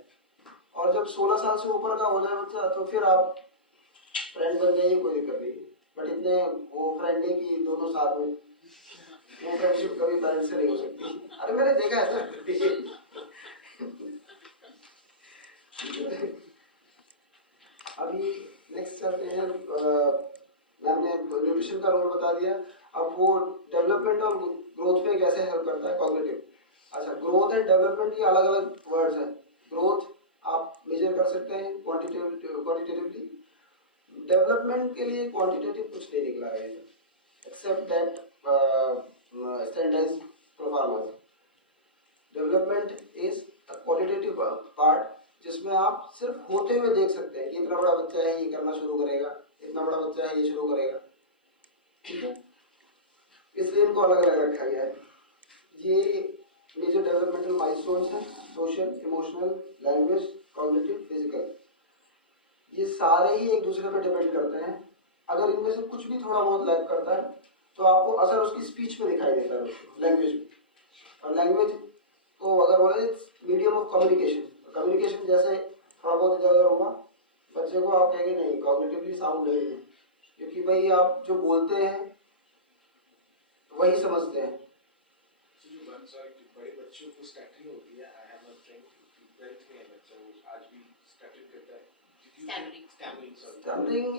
और जब 16 साल से ऊपर का हो जाए बच्चा, तो फिर आप फ्रेंड बन जाइए, कोई दिक्कत नहीं, बट इतने वो फ्रेंड नहीं कि दोनों साथ में, वो फ्रेंडशिप कभी पेरेंट्स से नहीं हो सकती। अरे मैंने देखा है ना। अभी नेक्स्ट चलते हैं, मैम ने न्यूट्रिशन का रोल बता दिया, अब वो डेवलपमेंट और ग्रोथ पे कैसे हेल्प करता है, कॉग्निटिव। अच्छा, ग्रोथ एंड डेवलपमेंट ये अलग अलग वर्ड्स हैं। ग्रोथ आप मेजर कर सकते हैं क्वांटिटेटिवली, डेवलपमेंट के लिए क्वांटिटेटिव कुछ नहीं निकला है, except that standardised performance. Development is the qualitative part, जिसमें आप सिर्फ होते हुए देख सकते हैं कि इतना बड़ा बच्चा है ये करना शुरू करेगा, इतना बड़ा बच्चा है ये शुरू करेगा, ठीक है। इसलिए इनको अलग अलग रखा गया है। ये मेजर डेवलपमेंटल माइलस्टोन्स हैं, social, emotional, language, cognitive, physical. ये सारे ही एक दूसरे पर डिपेंड करते हैं। अगर इनमें से कुछ भी थोड़ा बहुत लैग करता है तो आपको असर उसकी स्पीच में दिखाई देता है, लैंग्वेज में। और लैंग्वेज को अगर बोले मीडियम ऑफ कम्युनिकेशन, कम्युनिकेशन जैसे थोड़ा बहुत इधर होगा, बच्चे को आप कहेंगे नहीं कॉग्निटिवली साउंड नहीं है, क्योंकि भाई आप जो बोलते हैं वही समझते हैं। बड़े बच्चों को स्टटरिंग होती है, I have a friend 12th में है बच्चा, वो आज भी स्टटरिंग करता है। Stammering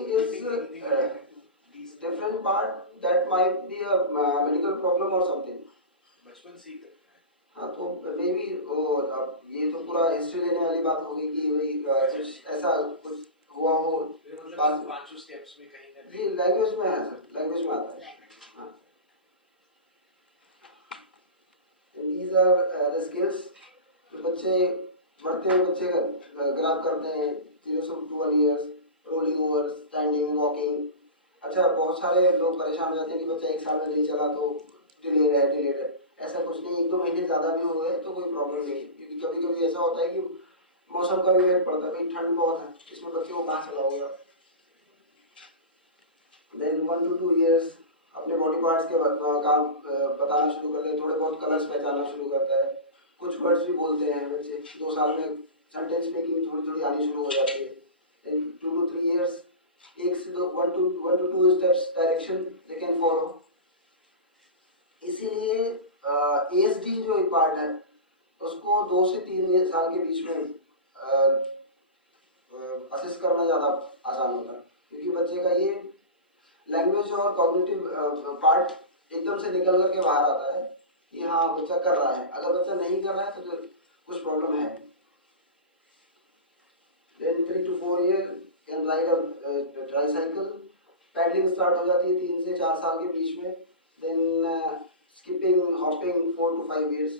is different part that might be a medical problem or something. बचपन से ही करता है। हाँ, तो मे बी अब ये तो पूरा हिस्ट्री लेने वाली बात होगी कि भाई कुछ ऐसा कुछ हुआ हो। मतलब पांचों स्टेप्स में कहीं ना ये लैंग्वेज में है सर, लैंग्वेज में आता है। हाँ, and these are the skills जो बच्चे बढ़ते हुए बच्चे ग्रैब करते हैं 0 to 1 years, rolling over, standing, walking. अच्छा, बहुत सारे लोग परेशान हो जाते हैं कि बच्चा 1 साल में नहीं चला तो डिलेड है। ऐसा कुछ नहीं, 1-2 महीने ज़्यादा भी हुए तो कोई प्रॉब्लम नहीं, क्योंकि कभी कभी ऐसा होता है कि मौसम का भी इफेक्ट पड़ता है। भाई ठंड बहुत है, इसमें बच्चे को कहाँ चला होगा। देन 1 to 2 years अपने बॉडी पार्ट्स के काम बताना शुरू कर दे, थोड़े बहुत कलर्स पहचानना शुरू करता है, कुछ वर्ड्स भी बोलते हैं बच्चे। 2 साल में सेंटेंस मेकिंग थोड़ी थोड़ी आनी शुरू हो जाती है। Then 2 to 3 years 1 to 2 steps direction they can follow. इसीलिए ASD जो एक पार्ट है उसको 2 से 3 साल के बीच में असेस करना ज़्यादा आसान होता है, क्योंकि बच्चे का ये लैंग्वेज और कॉग्निटिव पार्ट एकदम से निकल करके बाहर आता है कि हाँ बच्चा कर रहा है। अगर बच्चा नहीं कर रहा है तो कुछ प्रॉब्लम है। Then 3 to 4 years can ride a tricycle. Pedalling start हो जाती है 3 से 4 साल के बीच में। Then skipping, hopping 4 to 5 years।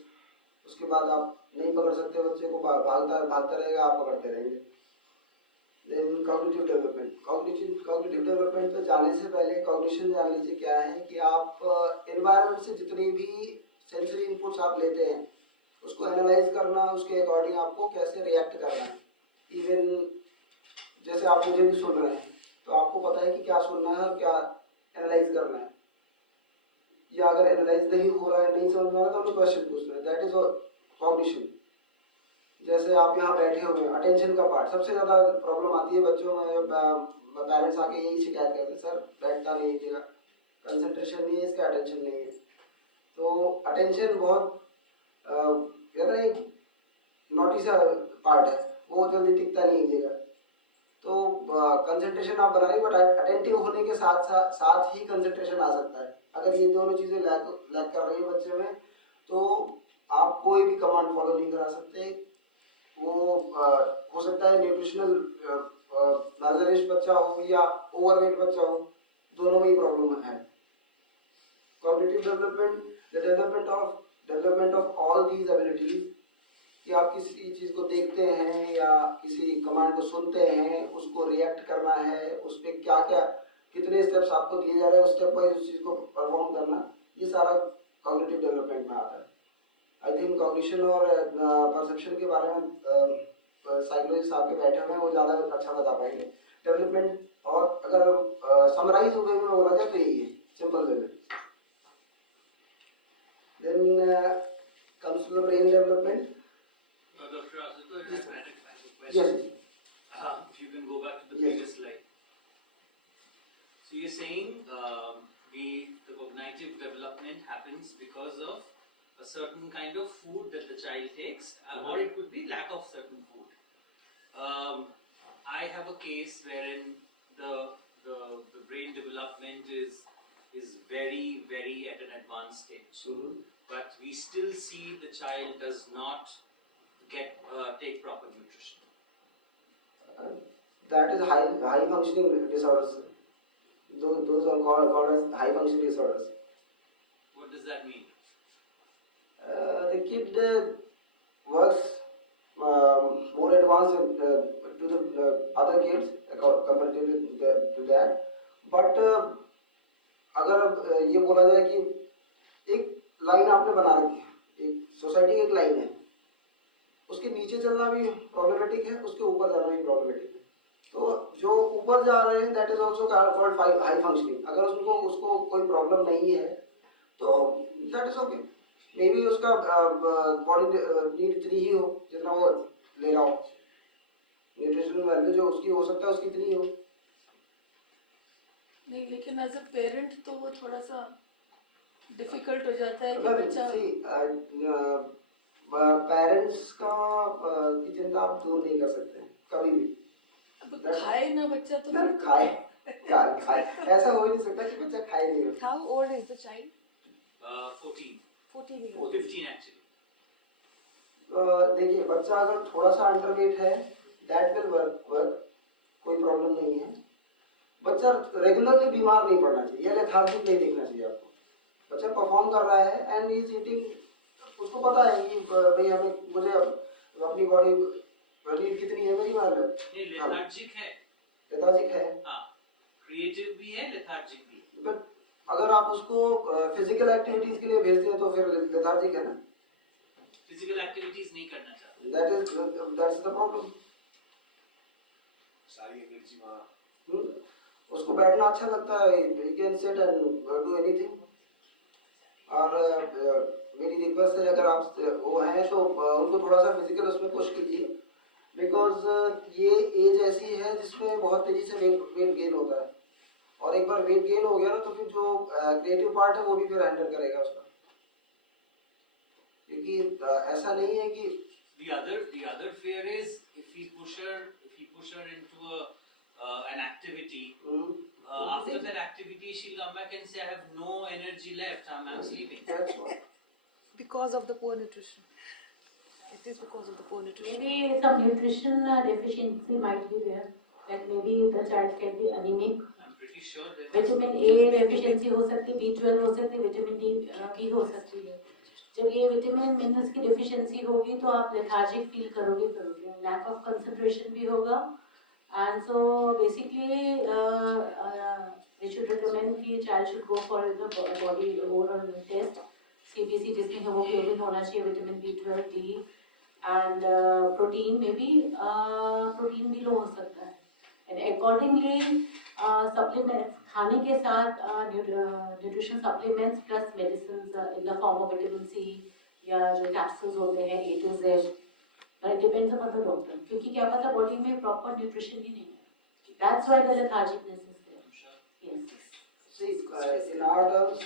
उसके बाद आप नहीं पकड़ सकते बच्चे को, भागता रहेगा, आप पकड़ते रहेंगे। Then cognitive development. Cognitive development पे जाने से पहले कॉग्निशन जान लीजिए क्या है कि आप एनवायरनमेंट से जितनी भी सेंसरी इनपुट्स आप लेते हैं उसको एनालाइज करना, उसके अकॉर्डिंग आपको कैसे रिएक्ट करना है। इवन जैसे आप मुझे भी सुन रहे हैं तो आपको पता है कि क्या सुनना है और क्या एनालाइज करना है, या अगर एनालाइज नहीं हो रहा है, नहीं समझ में आ रहा तो हमें क्वेश्चन पूछना है। That is cognition. जैसे आप यहाँ बैठे हुए हैं, अटेंशन का पार्ट सबसे ज़्यादा प्रॉब्लम आती है बच्चों में। पेरेंट्स आके यही शिकायत करते हैं, सर बैठता नहीं है, कंसंट्रेशन नहीं है, इसका अटेंशन नहीं है। तो अटेंशन बहुत एक नोटिस पार्ट है, वो जल्दी टिकता नहीं है जगह। तो कंसंट्रेशन आप बना रहे बट अटेंटिव होने के साथ ही कंसंट्रेशन आ सकता है। अगर ये दोनों चीज़ें लैक कर रही है बच्चे में तो आप कोई भी कमांड फॉलो नहीं करा सकते। वो हो सकता है न्यूट्रिशनल मैलनरिश्ड बच्चा हो या ओवरवेट बच्चा हो, दोनों में ही प्रॉब्लम है। Cognitive development, the development of all these abilities, कि आप किसी चीज़ को देखते हैं या किसी कमांड को सुनते हैं, उसको रिएक्ट करना है, उस पर क्या क्या कितने स्टेप्स आपको दिए जा रहे हैं, उस स्टेप वाइज उस चीज़ को परफॉर्म करना, ये सारा कॉग्निटिव डेवलपमेंट में आता है। आई थिंक कॉग्निशन और परसेप्शन के बारे में साइकोलॉजिस्ट आपके बैठे हुए हैं, वो ज़्यादा अच्छा बता पाएंगे। डेवलपमेंट और अगर समराइज वे में बोला जाए तो यही है, सिंपल वे में। Then comes to the brain development. Dr. Asutosh, I had a question. Yes. If you can go back to the previous slide. So you're saying the cognitive development happens because of a certain kind of food that the child takes, or it could be lack of certain food. I have a case wherein the brain development is very at an advanced stage, but we still see the child does not take proper nutrition. That is high functioning disorders. Those are called as high functioning disorders. What does that mean? The kid works more advanced to the other kids comparatively to that. But अगर ये बोला जाए कि एक लाइन आपने बना रखी है, एक सोसाइटी की एक लाइन है, उसके नीचे चलना भी प्रॉब्लमेटिक है, उसके ऊपर जाना भी प्रॉब्लमेटिक है। तो जो ऊपर जा रहे हैं that is also called high functioning. अगर उसको कोई प्रॉब्लम नहीं है तो that is okay. May be उसका बॉडी नीड 3 ही हो जितना वो ले रहा हो, न्यूट्रिशनल वैल्यू जो उसकी हो सकता है उसकी 3 हो। नहीं, लेकिन एज अ पेरेंट तो वो थोड़ा सा डिफिकल्ट हो जाता है कि अगर बच्चा पेरेंट्स का की चिंता आप दूर नहीं कर सकते हैं, कभी भी। अब खाए ना बच्चा तो ना खाए, खाए ऐसा हो ही नहीं सकता कि बच्चा खाए नहीं। How old is the child? 14. 14 years. 15 actually. देखिए बच्चा अगर थोड़ा सा अंडरवेट है, दैट विल वर्क, कोई प्रॉब्लम नहीं है। बच्चा रेगुलरली बीमार नहीं पड़ना चाहिए या लेथार्जिक नहीं देखना चाहिए आपको। बच्चा परफॉर्म कर रहा है एंड इज ईटिंग, उसको पता है कि भाई हमें मुझे अपनी बॉडी नीड कितनी है वही मालूम है। लेथार्जिक है, लेथार्जिक है, हाँ, क्रिएटिव भी है, लेथार्जिक भी है। बट अगर आप उसको फिजिकल एक्टिविटीज के लिए भेजते हैं तो फिर लेथार्जिक है ना। फिजिकल एक्टिविटीज नहीं करना चाहते, दैट्स द प्रॉब्लम। सारी एनर्जी वहाँ, उसको बैठना अच्छा लगता है, he can sit and do anything. और मेरी रिक्वेस्ट है अगर आप वो हैं तो उनको थोड़ा सा फिजिकल उसमें पुश कीजिए, बिकॉज ये एज ऐसी है जिसमें बहुत तेजी से वेट गेन होता है, और एक बार वेट गेन हो गया ना तो फिर जो क्रिएटिव पार्ट है वो भी फिर हैंडल करेगा उसका, क्योंकि ऐसा नहीं है कि the other fear is if we push her into an activity, after that activity she'll come back and say I have no energy left, I'm sleeping. that's what. Because of the poor nutrition. It is because of the poor nutrition. Maybe some nutrition deficiency might be there. Like maybe the child can be anemic. I'm pretty sure there is. Vitamin A deficiency हो सकती है, B12 हो सकती है, विटामिन डी भी हो सकती है। जब ये विटामिन मिनरल्स की डेफिशिएंसी होगी तो आप लेथार्जिक फील करोगे, लैक ऑफ कंसंट्रेशन भी होगा। And so basically we should recommend कि child should go for the body overall test, CBC, जिसमें हीमोग्लोबिन होना चाहिए, vitamin B12, D and protein में भी प्रोटीन भी लो हो सकता है। एंड अकॉर्डिंगली सप्लीमेंट्स खाने के साथ nutrition supplements plus medicine in the form of vitamin C या जो कैप्सूल्स होते हैं A to Z, but it depends upon the doctor, क्योंकि क्या पता बॉडी में प्रॉपर न्यूट्रिशन ही नहीं है, that's why the lethargicness is there. Yes. See, in our terms,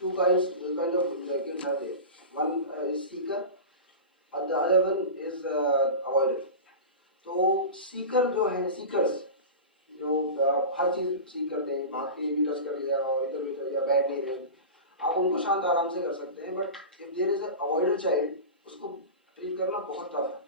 two kind of kids are there. One is seeker, and the other one is avoider. तो seeker जो है, seekers जो हर चीज सीख करते हैं, भाग के भी टच कर लिया और इधर भी चल गया, बैठ नहीं रहे, आप उनको शांत आराम से कर सकते हैं। But if there is a avoider child, उसको ट्रीट करना बहुत टफ है,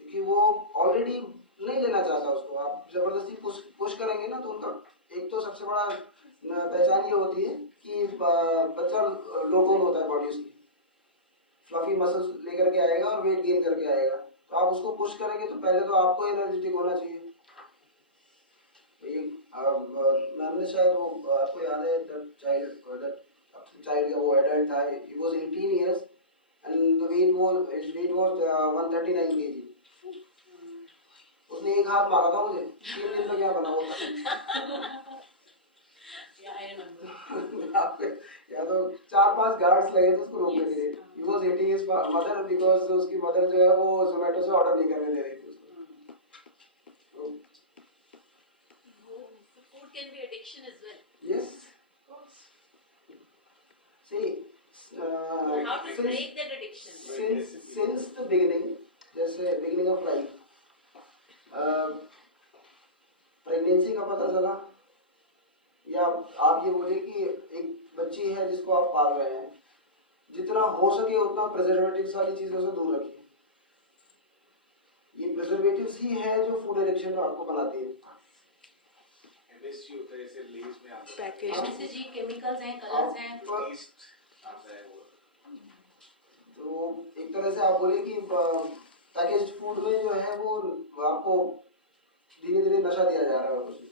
क्योंकि वो ऑलरेडी नहीं लेना चाहता उसको। आप जबरदस्ती पुश करेंगे ना तो उनका एक तो सबसे बड़ा पहचान ये होती है कि बच्चा लो टोन होता है, बॉडी उसकी फ्लफी मसल्स लेकर के आएगा और वेट गेन करके आएगा। तो आप उसको पुश करेंगे तो पहले तो आपको एनर्जेटिक होना चाहिए। मैम ने शायद वो आपको याद है चाइल्ड वो एडल्ट था, he was 18 years and the wait was 139 kg। उसने एक हाथ मारा था मुझे, 3 दिन में क्या बना हुआ था। Yeah, I remember. आपके या तो 4-5 गार्ड्स लगे थे उसको रोकने के लिए। He was hitting his mother because उसकी मदर जो है वो जोमेटो से ऑर्डर नहीं करने दे रही थी उसको। Food can be addiction as well. Yes, of course. See, How to break that addiction? since the beginning, जैसे beginning of life, प्रेगनेंसी का पता चला, या आप ये बोले कि एक बच्ची है जिसको आप पाल रहे हैं, जितना हो सके उतना प्रिजर्वेटिव्स वाली चीजों से दूर रखिए। ये प्रिजर्वेटिव्स ही है जो फूड एडिक्शन आपको बनाती है। MSG होता है, जैसे लेज में आता है, पैकेज से जी केमिकल्स हैं, कलर्स हैं। टेस्ट आता है वो। तो एक तरह से आप बोले कि पैकेज्ड फूड में जो है वो आपको धीरे धीरे नशा दिया जा रहा है उसमें।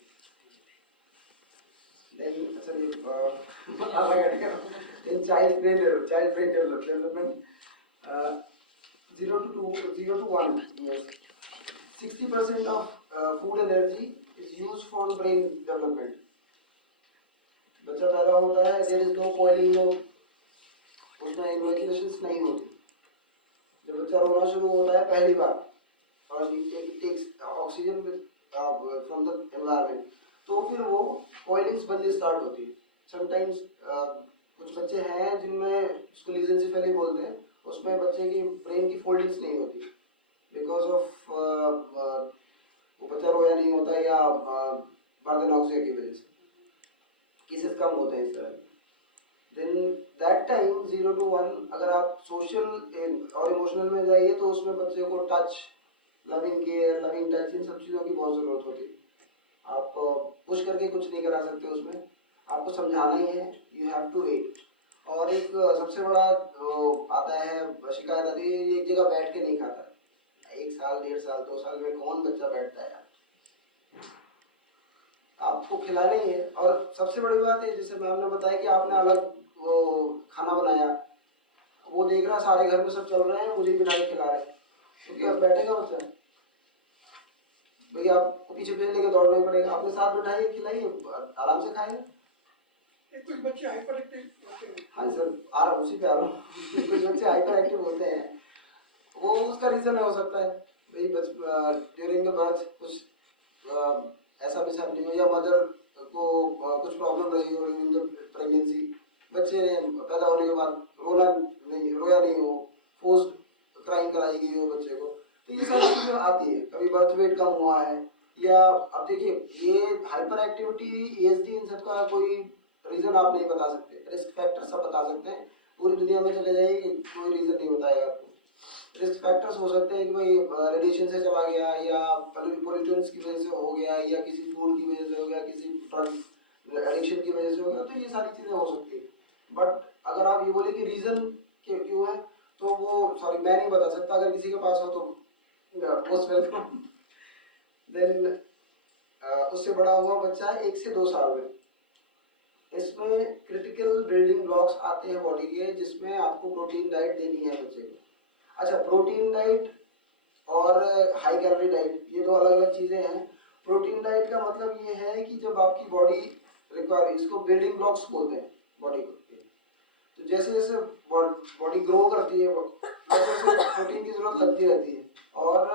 in child brain development, 0 to 1 years, 60% of food energy is used for the brain development. बच्चा पैदा होता है, there is no coiling, no उसमें इमेजिनेशंस नहीं होती। जब बच्चा रोना शुरू होता है पहली बार और it takes oxygen from the environment, तो फिर वो coilings बननी स्टार्ट होती है। Sometimes कुछ बच्चे हैं जिनमें जिसको लीजेंसिफेली बोलते हैं, उसमें बच्चे की ब्रेन की फोल्डिंग्स नहीं होती बिकॉज ऑफ वो बच्चा रोया नहीं होता या बर्दन ऑक्सीजन की वजह से केसेस कम होते हैं इस तरह के। देन दैट टाइम 0 to 1 अगर आप सोशल और इमोशनल में जाइए तो उसमें बच्चे को touch, loving care, loving touch, इन सब चीज़ों की बहुत ज़रूरत होती है। आप पुश करके कुछ नहीं करा सकते उसमें, आपको समझाना ही है, यू हैव टू वेट। और एक सबसे बड़ा आता है शिकायत आती है, ये एक जगह बैठ के नहीं खाता। 1 साल, 1.5 साल, 2 साल में कौन बच्चा बैठता है यार? आपको खिलाना ही है। और सबसे बड़ी बात है, जैसे मैम ने बताया कि आपने अलग वो खाना बनाया, वो देख रहा सारे घर में सब चल रहे हैं, मुझे बिठा के खिला रहे हैं, क्योंकि अब बैठेगा बच्चा, भैया आपको पीछे पीछे लेके दौड़ना ही पड़ेगा। आपने साथ बिठाइए, खिलाइए, आराम से खाएंगे। कुछ बच्चे हाइपर एक्टिव होते हैं। हाँ सर, आ रहा हूँ, उसी पे आ रहा हूँ। कुछ बच्चे हाइपर एक्टिव होते हैं, वो उसका रीजन हो सकता है भाई ड्यूरिंग द बर्थ कुछ ऐसा भी नहीं हो, या मदर को कुछ प्रॉब्लम रही हो ड्यूरिंग द प्रेगनेंसी, बच्चे ने पैदा होने के बाद रोया नहीं हो, फोर्स्ड क्राइंग कराई गई हो बच्चे को, तो ये सारी चीज़ें आती है। कभी बर्थ वेट कम हुआ है, या अब देखिए ये हाइपर एक्टिविटी, एएसडी, इन सब का कोई रीज़न आप नहीं बता सकते, रिस्क फैक्टर सब बता सकते हैं। पूरी दुनिया में चले जाइए, कोई रीज़न नहीं बताएगा आपको। रिस्क फैक्टर्स हो सकते हैं कि भाई रेडिएशन से चला गया, या पोल्यूशंस की वजह से हो गया, या किसी फूड की वजह से हो गया, किसी ड्रग एडिक्शन की वजह से हो गया, तो ये सारी चीज़ें हो सकती है। बट अगर आप ये बोले कि रीज़न क्यों है, तो वो सॉरी मैं नहीं बता सकता। अगर किसी के पास हो तो मोस्ट वेलकम। देन उससे बड़ा हुआ बच्चा 1 से 2 साल में, इसमें क्रिटिकल बिल्डिंग ब्लॉक्स आते हैं बॉडी के, जिसमें आपको प्रोटीन डाइट देनी है बच्चे को। अच्छा, प्रोटीन डाइट और हाई कैलोरी डाइट, ये दो अलग अलग चीज़ें हैं। प्रोटीन डाइट का मतलब ये है कि जब आपकी बॉडी रिक्वायर, इसको बिल्डिंग ब्लॉक्स बोलते हैं बॉडी को, तो जैसे जैसे बॉडी ग्रो करती है वैसे वैसे प्रोटीन की जरूरत लगती रहती है। और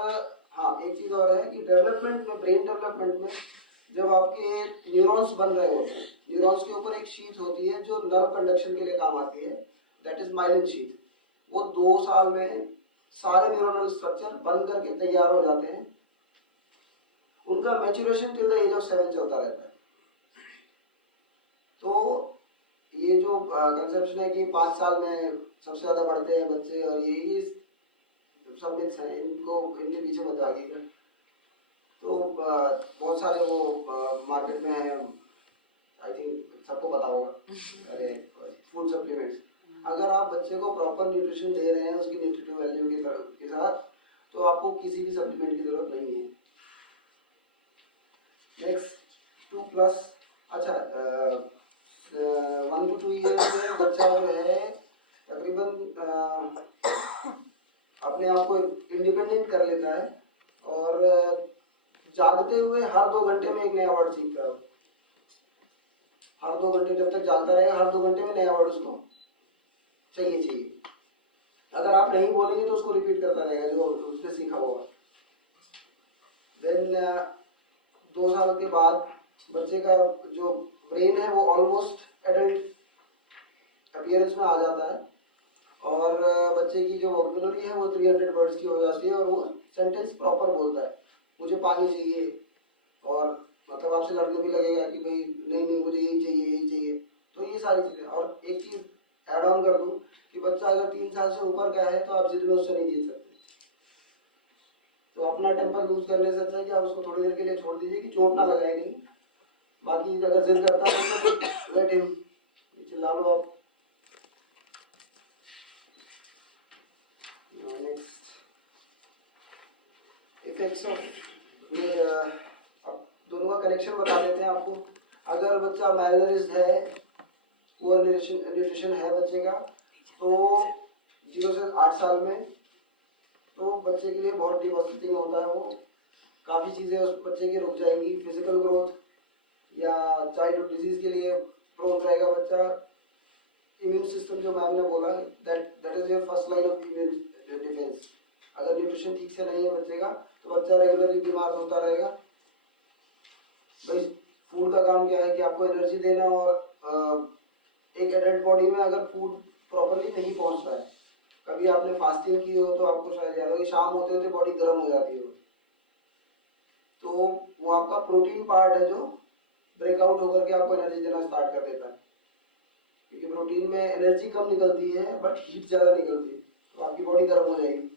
हाँ, एक चीज़ और है कि डेवलपमेंट में, ब्रेन डेवलपमेंट में, जब आपके न्यूरॉन्स बन रहे होते हैं, न्यूरॉन्स के ऊपर एक शीट होती है जो नर्व कंडक्शन के लिए काम आती है, दैट इज माइलिन शीट। वो 2 साल में सारे न्यूरोनल स्ट्रक्चर बन करके तैयार हो जाते हैं। उनका maturation till the age of 7 चलता रहता है। तो ये जो कंसेप्शन है कि 5 साल में सबसे ज़्यादा बढ़ते हैं बच्चे, और ये सब मिथ्स हैं, इनको इनके पीछे मत भागिएगा। तो बहुत सारे वो मार्केट में है, आई थिंक सबको पता होगा, अरे फूड सप्लीमेंट्स। अगर आप बच्चे को प्रॉपर न्यूट्रिशन दे रहे हैं उसकी न्यूट्रिटिव वैल्यू के साथ, तो आपको किसी भी सप्लीमेंट की जरूरत नहीं है। नेक्स्ट 2+, अच्छा 1 to 2 ईयर्स में बच्चा जो है तकरीबन अपने आप को इंडिपेंडेंट कर लेता है, और जागते हुए हर 2 घंटे में एक नया वर्ड सीखता है। हर 2 घंटे जब तक जागता रहेगा, हर 2 घंटे में नया वर्ड उसको चाहिए। अगर आप नहीं बोलेंगे तो उसको रिपीट करता रहेगा जो उसने सीखा होगा। देन 2 साल के बाद बच्चे का जो ब्रेन है वो ऑलमोस्ट एडल्ट अपीयरेंस में आ जाता है, और बच्चे की जो वोकैबुलरी है वो 300 वर्ड्स की हो जाती है, और वो सेंटेंस प्रॉपर बोलता है, मुझे पानी चाहिए, और मतलब आपसे लड़ने भी लगेगा कि भाई नहीं मुझे यही चाहिए। तो ये सारी चीज़ें। और एक चीज़ ऐड ऑन कर दूँ कि बच्चा अगर 3 साल से ऊपर का है तो आप जिद में उससे नहीं जीत सकते। तो अपना टेम्पर लूज करने से अच्छा है कि आप उसको थोड़ी देर के लिए छोड़ दीजिए कि चोट ना लगाए कहीं। बाकी अगर जिद करता है तो लेट हिम, चिल्ला लो आप। नेक्स्ट इफेक्ट्स ऑफ, अब दोनों का कनेक्शन बता देते हैं आपको। अगर बच्चा मैलनरिज्ड है, पुअर न्यूट्रिशन है बच्चे का, तो 0 से 8 साल में तो बच्चे के लिए बहुत डिवॉस्टिंग होता है। वो काफ़ी चीज़ें उस बच्चे की रुक जाएंगी, फिजिकल ग्रोथ या चाइल्डहुड डिजीज के लिए प्रोन रहेगा बच्चा। इम्यून सिस्टम जो मैम ने बोला, that is your first line of immune defence. अगर न्यूट्रिशन ठीक से नहीं है बच्चे का तो बच्चा रेगुलरली बीमार होता रहेगा। भाई फूड का काम क्या है कि आपको एनर्जी देना और एक एडल्ट बॉडी में अगर फूड प्रॉपरली नहीं पहुंच रहा है, कभी आपने फास्टिंग की हो तो आपको शायद याद हो कि शाम होते होते बॉडी गर्म हो जाती हो, तो वो आपका प्रोटीन पार्ट है जो ब्रेकआउट होकर के आपको एनर्जी देना स्टार्ट कर देता है, क्योंकि प्रोटीन में एनर्जी कम निकलती है बट हीट ज़्यादा निकलती है, तो आपकी बॉडी गर्म हो जाएगी।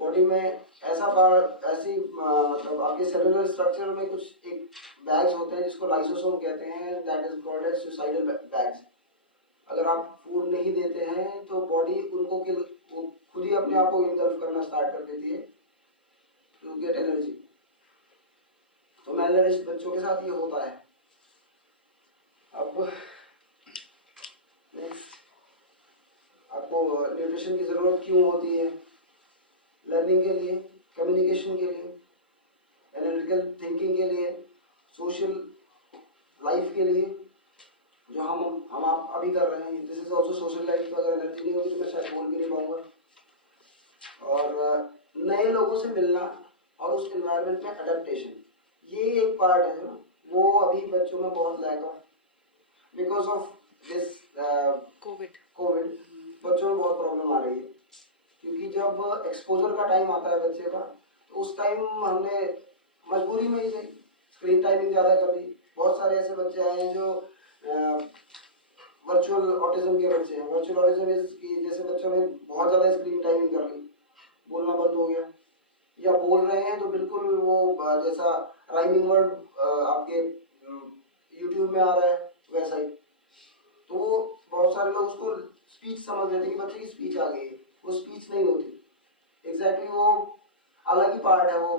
बॉडी में ऐसा पार्ट ऐसी मतलब आपके सेलुलर स्ट्रक्चर में कुछ एक बैग्स होते हैं जिसको लाइसोसोम कहते हैं, that is called as suicidal bags. अगर आप फूड नहीं देते हैं तो बॉडी उनको वो खुद ही अपने आप को इनगल्फ करना स्टार्ट कर देती है टू गेट एनर्जी। तो मैलनरिश्ड बच्चों के साथ ये होता है। अब नेक्स्ट, आपको न्यूट्रिशन की ज़रूरत क्यों होती है? लर्निंग के लिए, कम्युनिकेशन के लिए, एनालिटिकल थिंकिंग के लिए, सोशल लाइफ के लिए, जो हम आप अभी कर रहे हैं। This is also social life. अगर एनर्जी नहीं होगी तो मैं शायद बोल भी नहीं पाऊंगा। और नए लोगों से मिलना और उस एनवायरनमेंट में अडेप्टेशन, ये एक पार्ट है जो वो अभी बच्चों में बहुत lack of, because of this covid बच्चों में बहुत प्रॉब्लम आ रही है। क्योंकि जब एक्सपोजर का टाइम आता है बच्चे का, तो उस टाइम हमने मजबूरी में ही सही स्क्रीन टाइमिंग ज़्यादा कर दी। बहुत सारे ऐसे बच्चे आए हैं जो वर्चुअल ऑटिज्म के बच्चे हैं। वर्चुअल ऑटिज्म की जैसे बच्चों ने बहुत ज़्यादा स्क्रीन टाइमिंग कर ली, बोलना बंद हो गया, या बोल रहे हैं तो बिल्कुल वो जैसा राइमिंग वर्ड आपके यूट्यूब में आ रहा है वैसा ही। तो बहुत सारे लोग उसको स्पीच समझ लेते हैं कि बच्चे की स्पीच आ गई है, वो स्पीच नहीं होती। एग्जैक्टली वो अलग ही पार्ट है। वो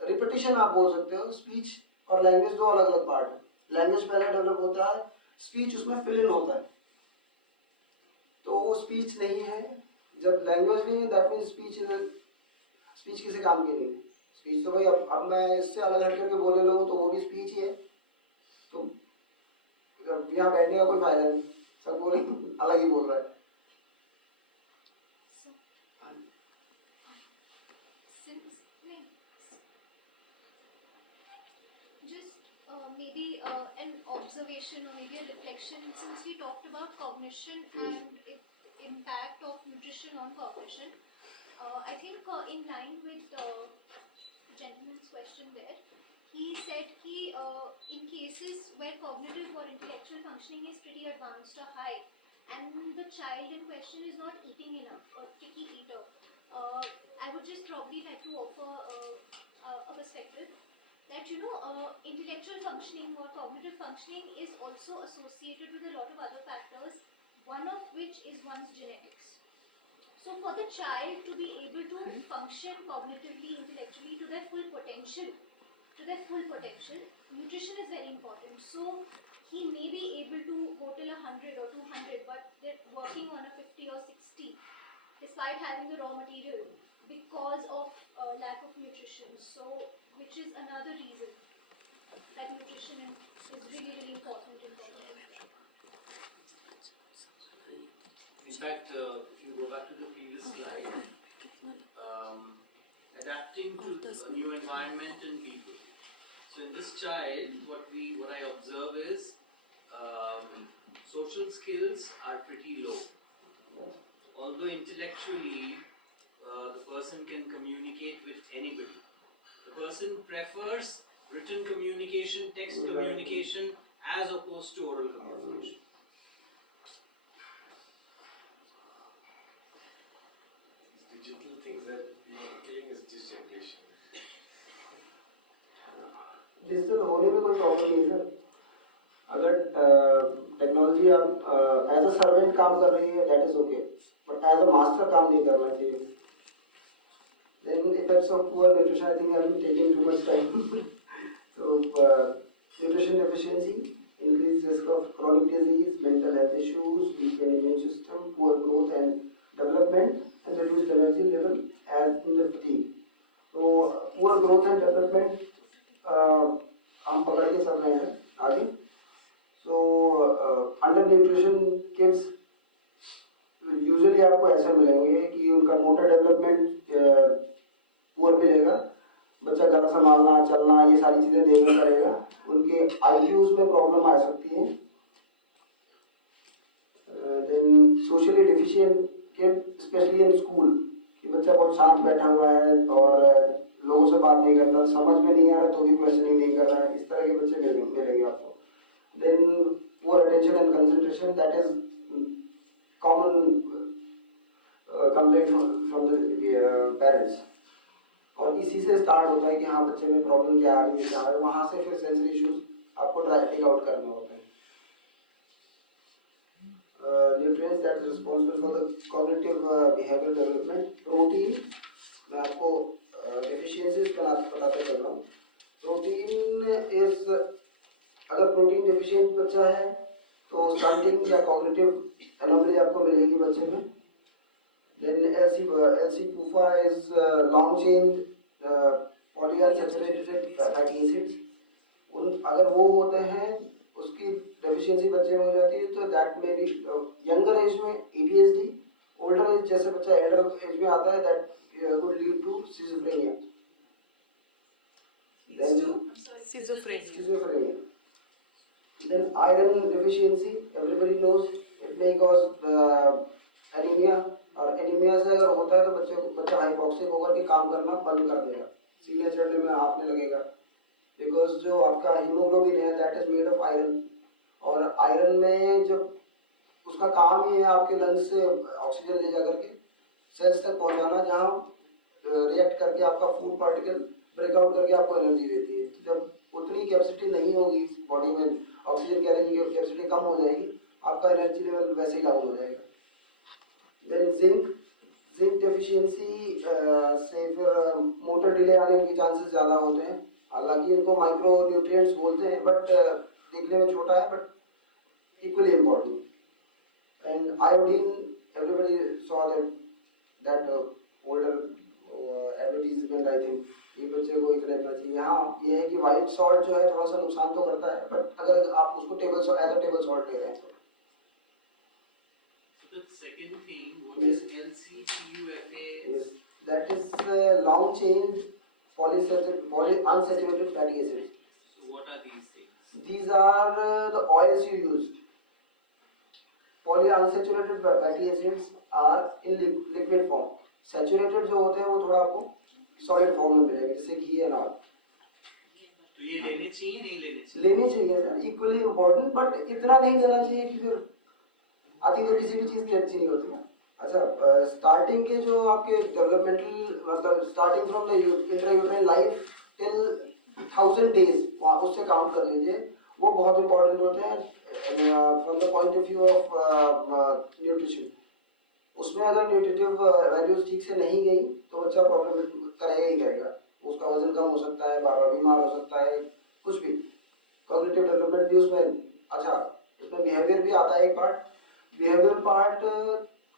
रिपीटिशन आप बोल सकते हो। स्पीच और लैंग्वेज दो अलग अलग पार्ट है। लैंग्वेज पहले डेवलप होता है, स्पीच उसमें फिल इन होता है। तो वो स्पीच नहीं है। जब लैंग्वेज नहीं है दैट मीन्स स्पीच किसी काम की नहीं। स्पीच तो भाई अब मैं इससे अलग हट करके बोलने लगूँ तो वो भी स्पीच ही है। तो यहाँ बैठने का कोई फायदा नहीं, सब बोले अलग ही बोल रहा है। Maybe an observation or maybe a reflection, since we talked about cognition and impact of nutrition on cognition. I think in line with the gentleman's question there, he said he in cases where cognitive or intellectual functioning is pretty advanced or high, and the child in question is not eating enough or picky eater, I would just probably like to offer a perspective that intellectual functioning or cognitive functioning is also associated with a lot of other factors, one of which is one's genetics. So for the child to be able to function cognitively, intellectually to their full potential, nutrition is very important. So he may be able to go till 100 or 200, but they're working on a 50 or 60 despite having the raw material because of lack of nutrition. So which is another reason that nutrition is really, really important in cognition. In fact, if you go back to the previous slide, adapting to a new environment and people. So in this child, what I observe is social skills are pretty low. Although intellectually the person can communicate with anybody, the person prefers written communication, text communication as opposed to oral communication. Digital things that killing is this generation. Digital होने में कोई प्रॉब्लम नहीं है सर। अगर टेक्नोलॉजी आप एज अ सर्वेंट काम कर रही है that is okay, but as a master काम नहीं करना चाहिए। Then effects of poor nutrition, I think I'm taking too much time. So nutrition deficiency, increased risk of chronic disease, mental health issues, weakened immune system, poor growth and development, and reduced energy level as in the fatigue. So poor growth and development हम पकड़ के चल रहे हैं आगे। So under nutrition kids usually आपको ऐसे मिलेंगे कि उनका मोटर डेवलपमेंट पुअर मिलेगा, बच्चा गला संभालना, चलना, ये सारी चीज़ें देना करेगा, उनके आईक्यूज में प्रॉब्लम आ सकती है, then socially deficient kid specially in school, कि बच्चा बहुत शांत बैठा हुआ है और लोगों से बात नहीं करता, समझ में नहीं आ रहा तो भी क्वेश्चनिंग नहीं कर रहा है, इस तरह के बच्चे मिलेंगे आपको. Then poor attention and concentration, that is common complaint from the parents. और इसी से स्टार्ट होता है कि हाँ बच्चे में प्रॉब्लम क्या आ रही है, क्या है, वहाँ से फिर सेंसरी इश्यूज आपको टेक आउट करने होते हैं. Nutrients that is responsible for the cognitive behavioral development. Protein, मैं आपको deficiencies बताते चल रहा हूँ. Protein is, अगर protein deficient बच्चा है तो stunting या cognitive anomaly आपको मिलेगी बच्चे में. Then LC-PUFA is long chain polyunsaturated fatty acids. अगर वो होते हैं उसकी डेफिशिएंसी बच्चे में हो जाती है तो दैट में भी यंगर एज में ADHD, ओल्डर एज जैसे बच्चा एल्डर एज में आता है that could lead to schizophrenia. Schizophrenia. Then iron deficiency, everybody knows it may cause anemia. और एनीमिया से अगर होता है तो बच्चा हाइपोक्सिक होकर के काम करना बंद कर देगा, सीने चढ़ने में हाथ में लगेगा, बिकॉज जो आपका हीमोग्लोबिन है that is made of iron. और आयरन में जब उसका काम ही है आपके लंग्स से ऑक्सीजन ले जाकर के सेल्स तक पहुंचाना, जहाँ रिएक्ट करके आपका फूड पार्टिकल ब्रेकआउट करके आपको एनर्जी देती है. तो जब उतनी कैपेसिटी नहीं होगी बॉडी में, ऑक्सीजन कैरिंग की कैपेसिटी कम हो जाएगी, आपका एनर्जी लेवल वैसे ही डाउन हो जाएगा. देन जिंक डेफिशिएंसी से फिर मोटर डिले आने के चांसेस ज़्यादा होते हैं. हालांकि इनको माइक्रो न्यूट्रिएंट्स बोलते हैं बट देखने में छोटा है but equally important. And iodine, everybody saw that older advertisement, I think ये बच्चे को इतना इतना चाहिए. हाँ ये है कि वाइट सॉल्ट जो है थोड़ा सा नुकसान तो करता है, बट अगर आप उसको टेबल सॉल्ट ले रहे हैं. So the second thing, what is LC-PUFA? Yes, that is long chain polyunsaturated fatty acids. So what are these things? These are the oils you used. Polyunsaturated fatty acids are in liquid form. Saturated जो होते हैं वो थोड़ा आपको solid form में मिलेंगे, जैसे घी है ना. तो ये लेने चाहिए नहीं लेने चाहिए? लेने चाहिए सर, इक्वली इम्पोर्टेंट, बट इतना नहीं देना चाहिए कि फिर आती तो किसी भी चीज़ की अच्छी नहीं होती है. अच्छा, स्टार्टिंग के जो आपके डेवलपमेंटल, मतलब starting from the intrauterine life till 1000 days, उससे काउंट कर लीजिए, वो बहुत इंपॉर्टेंट होते हैं from the point of view of nutrition. उसमें अगर न्यूट्रिटिव वैल्यूज ठीक से नहीं गई तो बच्चा प्रॉब्लम करेगा ही करेगा. उसका वजन कम हो सकता है, बार बार बीमार हो सकता है, कुछ भी. कॉग्निटिव डेवलपमेंट भी उसमें, अच्छा इसमें बिहेवियर भी आता है एक पार्ट. बिहेवियर पार्ट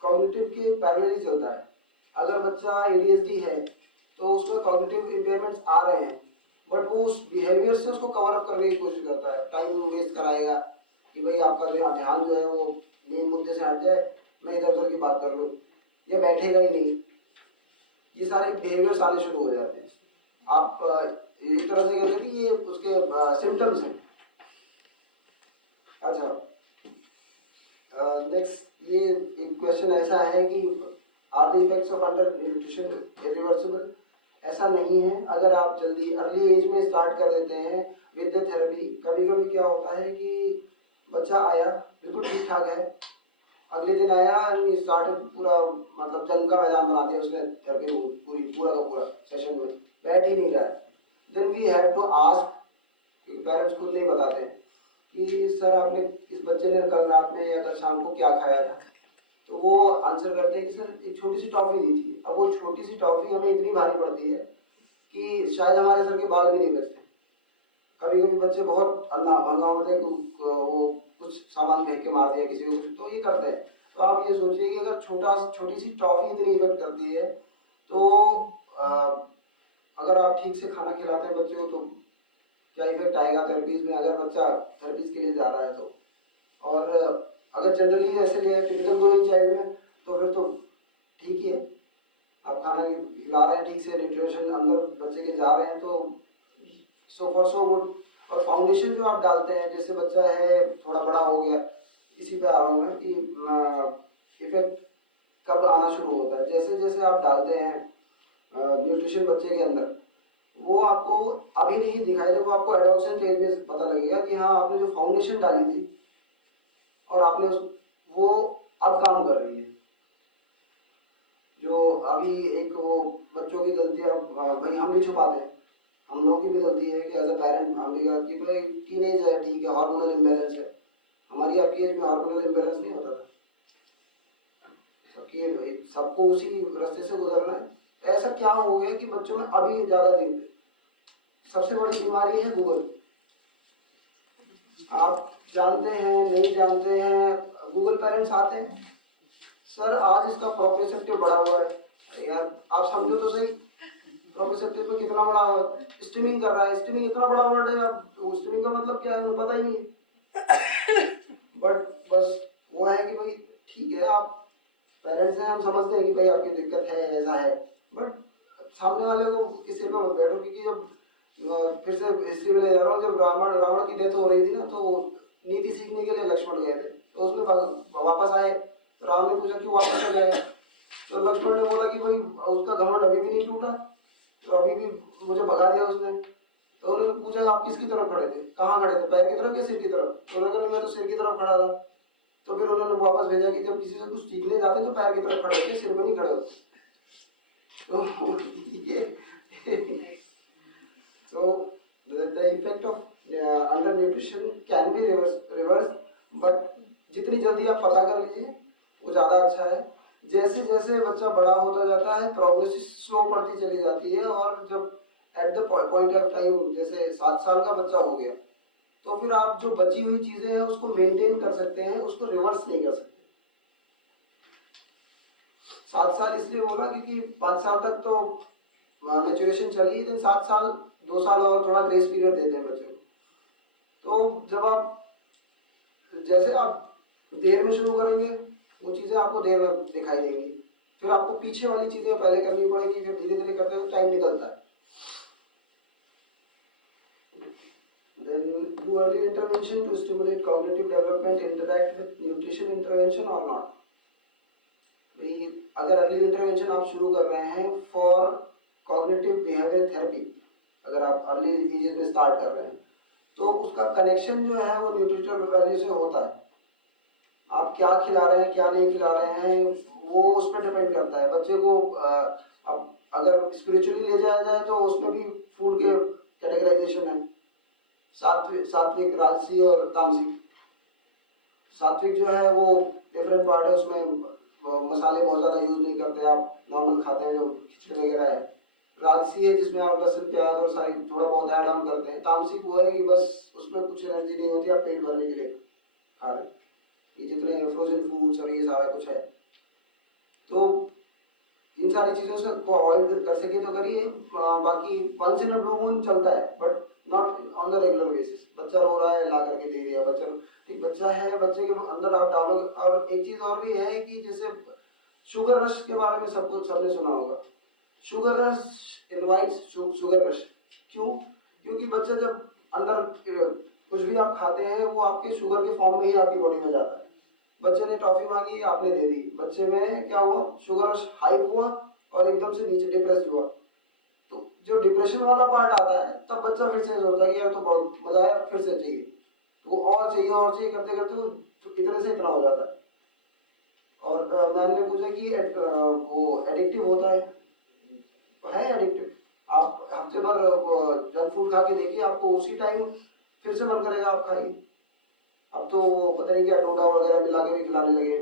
कॉग्निटिव के पैरेलली चलता है. अगर बच्चा ADHD है तो उसमें कॉग्निटिव इम्पेयरमेंट्स आ रहे हैं, बट वो उस बिहेवियर से उसको कवर अप करने की कोशिश करता है. टाइम वेस्ट कराएगा कि भाई आपका जो ध्यान जो है वो मेन मुद्दे से हट जाए, मैं इधर उधर की बात कर लूँ, या बैठेगा ही नहीं. ये सारे बिहेवियर्स आने शुरू हो जाते हैं. आप एक तरह से कहते हैं कि ये उसके सिम्टम्स हैं. अच्छा, नेक्स्ट ये एक क्वेश्चन ऐसा है कि are the effects of under nutrition irreversible? ऐसा नहीं है. अगर आप जल्दी अर्ली एज में स्टार्ट कर देते हैं विद द थेरेपी, कभी कभी क्या होता है कि बच्चा आया बिल्कुल ठीक ठाक है, अगले दिन आया एंड स्टार्टेड पूरा मतलब जंग का मैदान बना दिया उसने थेरेपी पूरा का पूरा सेशन में, बैठ ही नहीं रहा है. Then we have to ask, parents खुद नहीं बताते हैं कि सर आपने, इस बच्चे ने कल रात में या कल शाम को क्या खाया था. तो वो आंसर करते हैं कि सर एक छोटी सी टॉफी दी थी. अब वो छोटी सी टॉफी हमें इतनी भारी पड़ती है कि शायद हमारे सर के बाल भी नहीं बचते. कभी कभी बच्चे बहुत भंगा होते हैं, वो कुछ सामान फेंक के मार दिया किसी को, तो ये करते हैं. तो आप ये सोचिए कि अगर छोटी सी टॉफी इतनी इफेक्ट करती है तो अगर आप ठीक से खाना खिलाते हैं बच्चे को तो क्या इफेक्ट आएगा थेरेपीज में, अगर बच्चा थेरेपीज के लिए जा रहा है तो. और अगर जनरली ऐसे टिपिकल ग्रोइंग चाइल्ड में तो फिर तो ठीक ही है, आप खाना खिला रहे हैं ठीक से, न्यूट्रिशन अंदर बच्चे के जा रहे हैं, तो सो फॉर सो गुड. और फाउंडेशन जो आप डालते हैं, जैसे बच्चा है थोड़ा बड़ा हो गया, इसी पे आ रहा हूँ मैं कि इफेक्ट कब आना शुरू होता है। जैसे जैसे आप डालते हैं न्यूट्रिशन बच्चे के अंदर, वो आपको अभी नहीं दिखाई दे, वो आपको एडोलसेंट एज में पता लगेगा कि हाँ आपने जो फाउंडेशन डाली थी और आपने वो अब काम कर रही है। जो अभी एक वो बच्चों की गलतियां भाई हम भी छुपाते हैं, हम लोगों की भी गलती है कि एज अ पेरेंट हम भी कि भाई टीनेज है, ठीक है, हार्मोनल इम्बैलेंस है। हमारी आपकी एज में हार्मोनल इम्बैलेंस नहीं होता था, सबको उसी रास्ते से गुजरना है। ऐसा क्या हो गया कि बच्चों में अभी ज्यादा दिन सबसे बड़ी बीमारी है गूगल। आप जानते हैं नहीं जानते हैं, गूगल पेरेंट्स आते हैं, सर आज इसका प्रोप्रियोसेप्टिव बढ़ा हुआ है। यार आप समझो तो सही, प्रोप्रियोसेप्टिव में कितना बड़ा स्ट्रीमिंग कर रहा है, स्ट्रीमिंग इतना बड़ा वर्ड है, अब स्ट्रीमिंग का मतलब क्या है पता ही नहीं है। बट बस वो है कि भाई ठीक है, आप पेरेंट्स हैं, हम समझते हैं कि भाई आपकी दिक्कत है, ऐसा है, बट सामने वाले को किस सिर पे मत बैठो। क्योंकि जब फिर से हिस्ट्री में ले जा रहा हूँ, जब रावण की डेथ हो रही थी ना, तो नीति सीखने के लिए लक्ष्मण गए थे, तो उसमें वापस आए, तो राम ने पूछा क्यों वापस आ गए, तो लक्ष्मण ने बोला कि भाई उसका घमंड अभी भी नहीं टूटा, तो अभी भी मुझे भगा दिया उसने। तो उन्होंने पूछा आप किसकी तरफ खड़े थे, कहाँ खड़े थे, पैर की तरफ या सिर की तरफ, तो उन्होंने कहा मैं तो सिर की तरफ खड़ा था। तो फिर उन्होंने वापस भेजा कि जब किसी से कुछ सीखने जाते तो पैर की तरफ खड़े होते, सिर में नहीं खड़े होते। तो ये so the effect of undernutrition can be reversed, but जितनी जल्दी आप पता कर लीजिए वो ज़्यादा अच्छा है। जैसे जैसे बच्चा बड़ा होता जाता है प्रोग्रेस स्लो पड़ती चली जाती है, और जब at the point of time जैसे 7 साल का बच्चा हो गया, तो फिर आप जो बची हुई चीजें हैं उसको मेंटेन कर सकते हैं, उसको रिवर्स नहीं कर सकते। 7 साल इसलिए बोला क्योंकि 5 साल तक तो मैच्योरेशन चली, लेकिन 7 साल 2 साल और थोड़ा ग्रेस पीरियड देते हैं बच्चे को। तो जब आप जैसे आप देर में शुरू करेंगे वो चीजें आपको देर में दिखाई देंगी, फिर आपको पीछे वाली चीजें पहले करनी पड़ेगी, फिर धीरे धीरे करते हुए टाइम निकलता है। Then do early intervention to stimulate cognitive development interact with nutrition intervention or not? भाई अगर अर्ली इंटरवेंशन आप शुरू कर रहे हैं फॉर कॉग्निटिव बिहेवियर थेरेपी, अगर आप अर्ली एजेस में स्टार्ट कर रहे हैं, तो उसका कनेक्शन जो है वो न्यूट्रिशनल वैल्यू से होता है। आप क्या खिला रहे हैं क्या नहीं खिला रहे हैं वो उस पर डिपेंड करता है। बच्चे को अब अगर स्पिरिचुअली ले जाया जाए तो उसमें भी फूड के कैटेगराइजेशन है, सात्विक, राजसी और तामसिक। सात्विक जो है वो डिफरेंट पार्ट है, उसमें मसाले बहुत ज़्यादा यूज नहीं करते, आप नॉर्मल खाते हैं जो खिचड़ी वगैरह है। राजसी है जिसमें आप लहसुन प्याज और सारी थोड़ा बहुत ऐड ऑन करते हैं। तामसिक वो है कि बस उसमें कुछ एनर्जी नहीं होती, आप पेट भरने के लिए खा रहे हैं। ये जितने फ्रोजन फूड्स और ये सारा कुछ है, तो इन सारी चीज़ों से को अवॉइड कर सके तो करिए। बाकी once in a blue moon चलता है, but not on the regular basis. बच्चा रो रहा है ला करके दे दिया, बच्चा ठीक बच्चा है, बच्चे के अंदर आप डालोगे। और एक चीज और भी है कि जैसे शुगर रश के बारे में सबने सुना होगा। Sugar rush invites sugar rush. क्यों? क्योंकि बच्चा जब अंदर कुछ भी आप खाते हैं वो आपके शुगर के फॉर्म में ही आपकी बॉडी में जाता है। बच्चे ने टॉफी मांगी आपने दे दी, बच्चे में क्या हुआ, शुगर रश हाइप हुआ और एकदम से नीचे डिप्रेस हुआ। तो जो डिप्रेशन वाला पार्ट आता है तब बच्चा फिर से सोचता है कि यार तो बहुत मजा आया, फिर से चाहिए, तो वो और चाहिए करते करते वो इतने से इतना हो जाता है। और मैम ने पूछा कि वो एडिक्टिव होता है एडिक्टिव। आप हफ्ते भर जंक फूड खा के देखिए, आपको उसी टाइम फिर से मन करेगा आप खाइए। अब तो पता नहीं क्या डोडा वगैरह मिला के भी खिलाने लगे।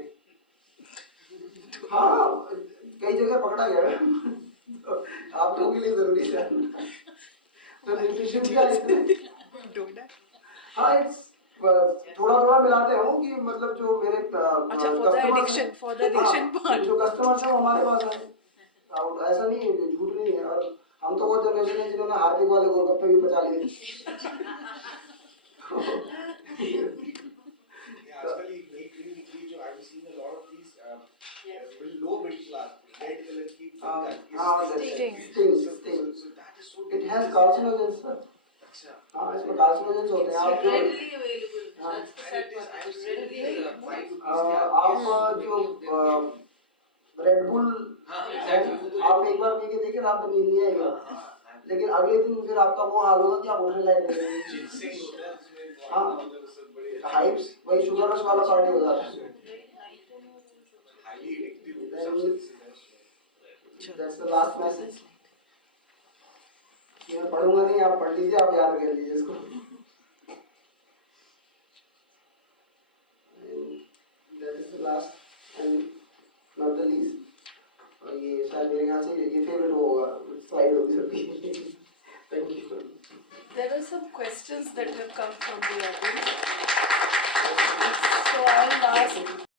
हाँ कई जगह पकड़ा गया है। तो आप लोगों के लिए जरूरी है तो न्यूट्रिशन का इसमें हाँ इट्स थोड़ा थोड़ा मिलाते हो कि मतलब जो मेरे अच्छा फॉर द एडिक्शन पार्ट जो कस्टमर्स है हमारे पास है, ऐसा नहीं है, झूठ नहीं है। और हम तो वो जनरेशन है जिन्होंने हार्दिक वाले गोलगप्पे भी पचा लिए। आजकल ये नई ट्रेंड निकली जो I seen a lot of these low middle class red colour की that is so it has carcinogens sir. अच्छा हाँ इसमें कार्सिनोजेंस होते हैं। आप readily available. हाँ, That's the sad part. I've It's seen really these 5 rupees आप जो रेड बुल exactly. आप एक बार पी के देखिए रात में नींद नहीं आएगा, लेकिन अगले दिन फिर आपका वो हाल होगा कि आप उठने लायक नहीं रहेंगे। जिनसेंग होता है उसमें हाँ। मतलब सब बड़े हाइप्स वही शुगर रश वाला पार्टी हो जाता है। highly addictive Then- substances. That's the last message. ये मैं पढ़ूंगा नहीं, आप पढ़ लीजिए, आप याद कर लीजिए इसको। That is the last and not the least. और ये शायद मेरे ख्याल से ये फेवरेट होगा, स्लाइड होगी सबकी। Thank you. There are some questions that have come from the audience. So I'll ask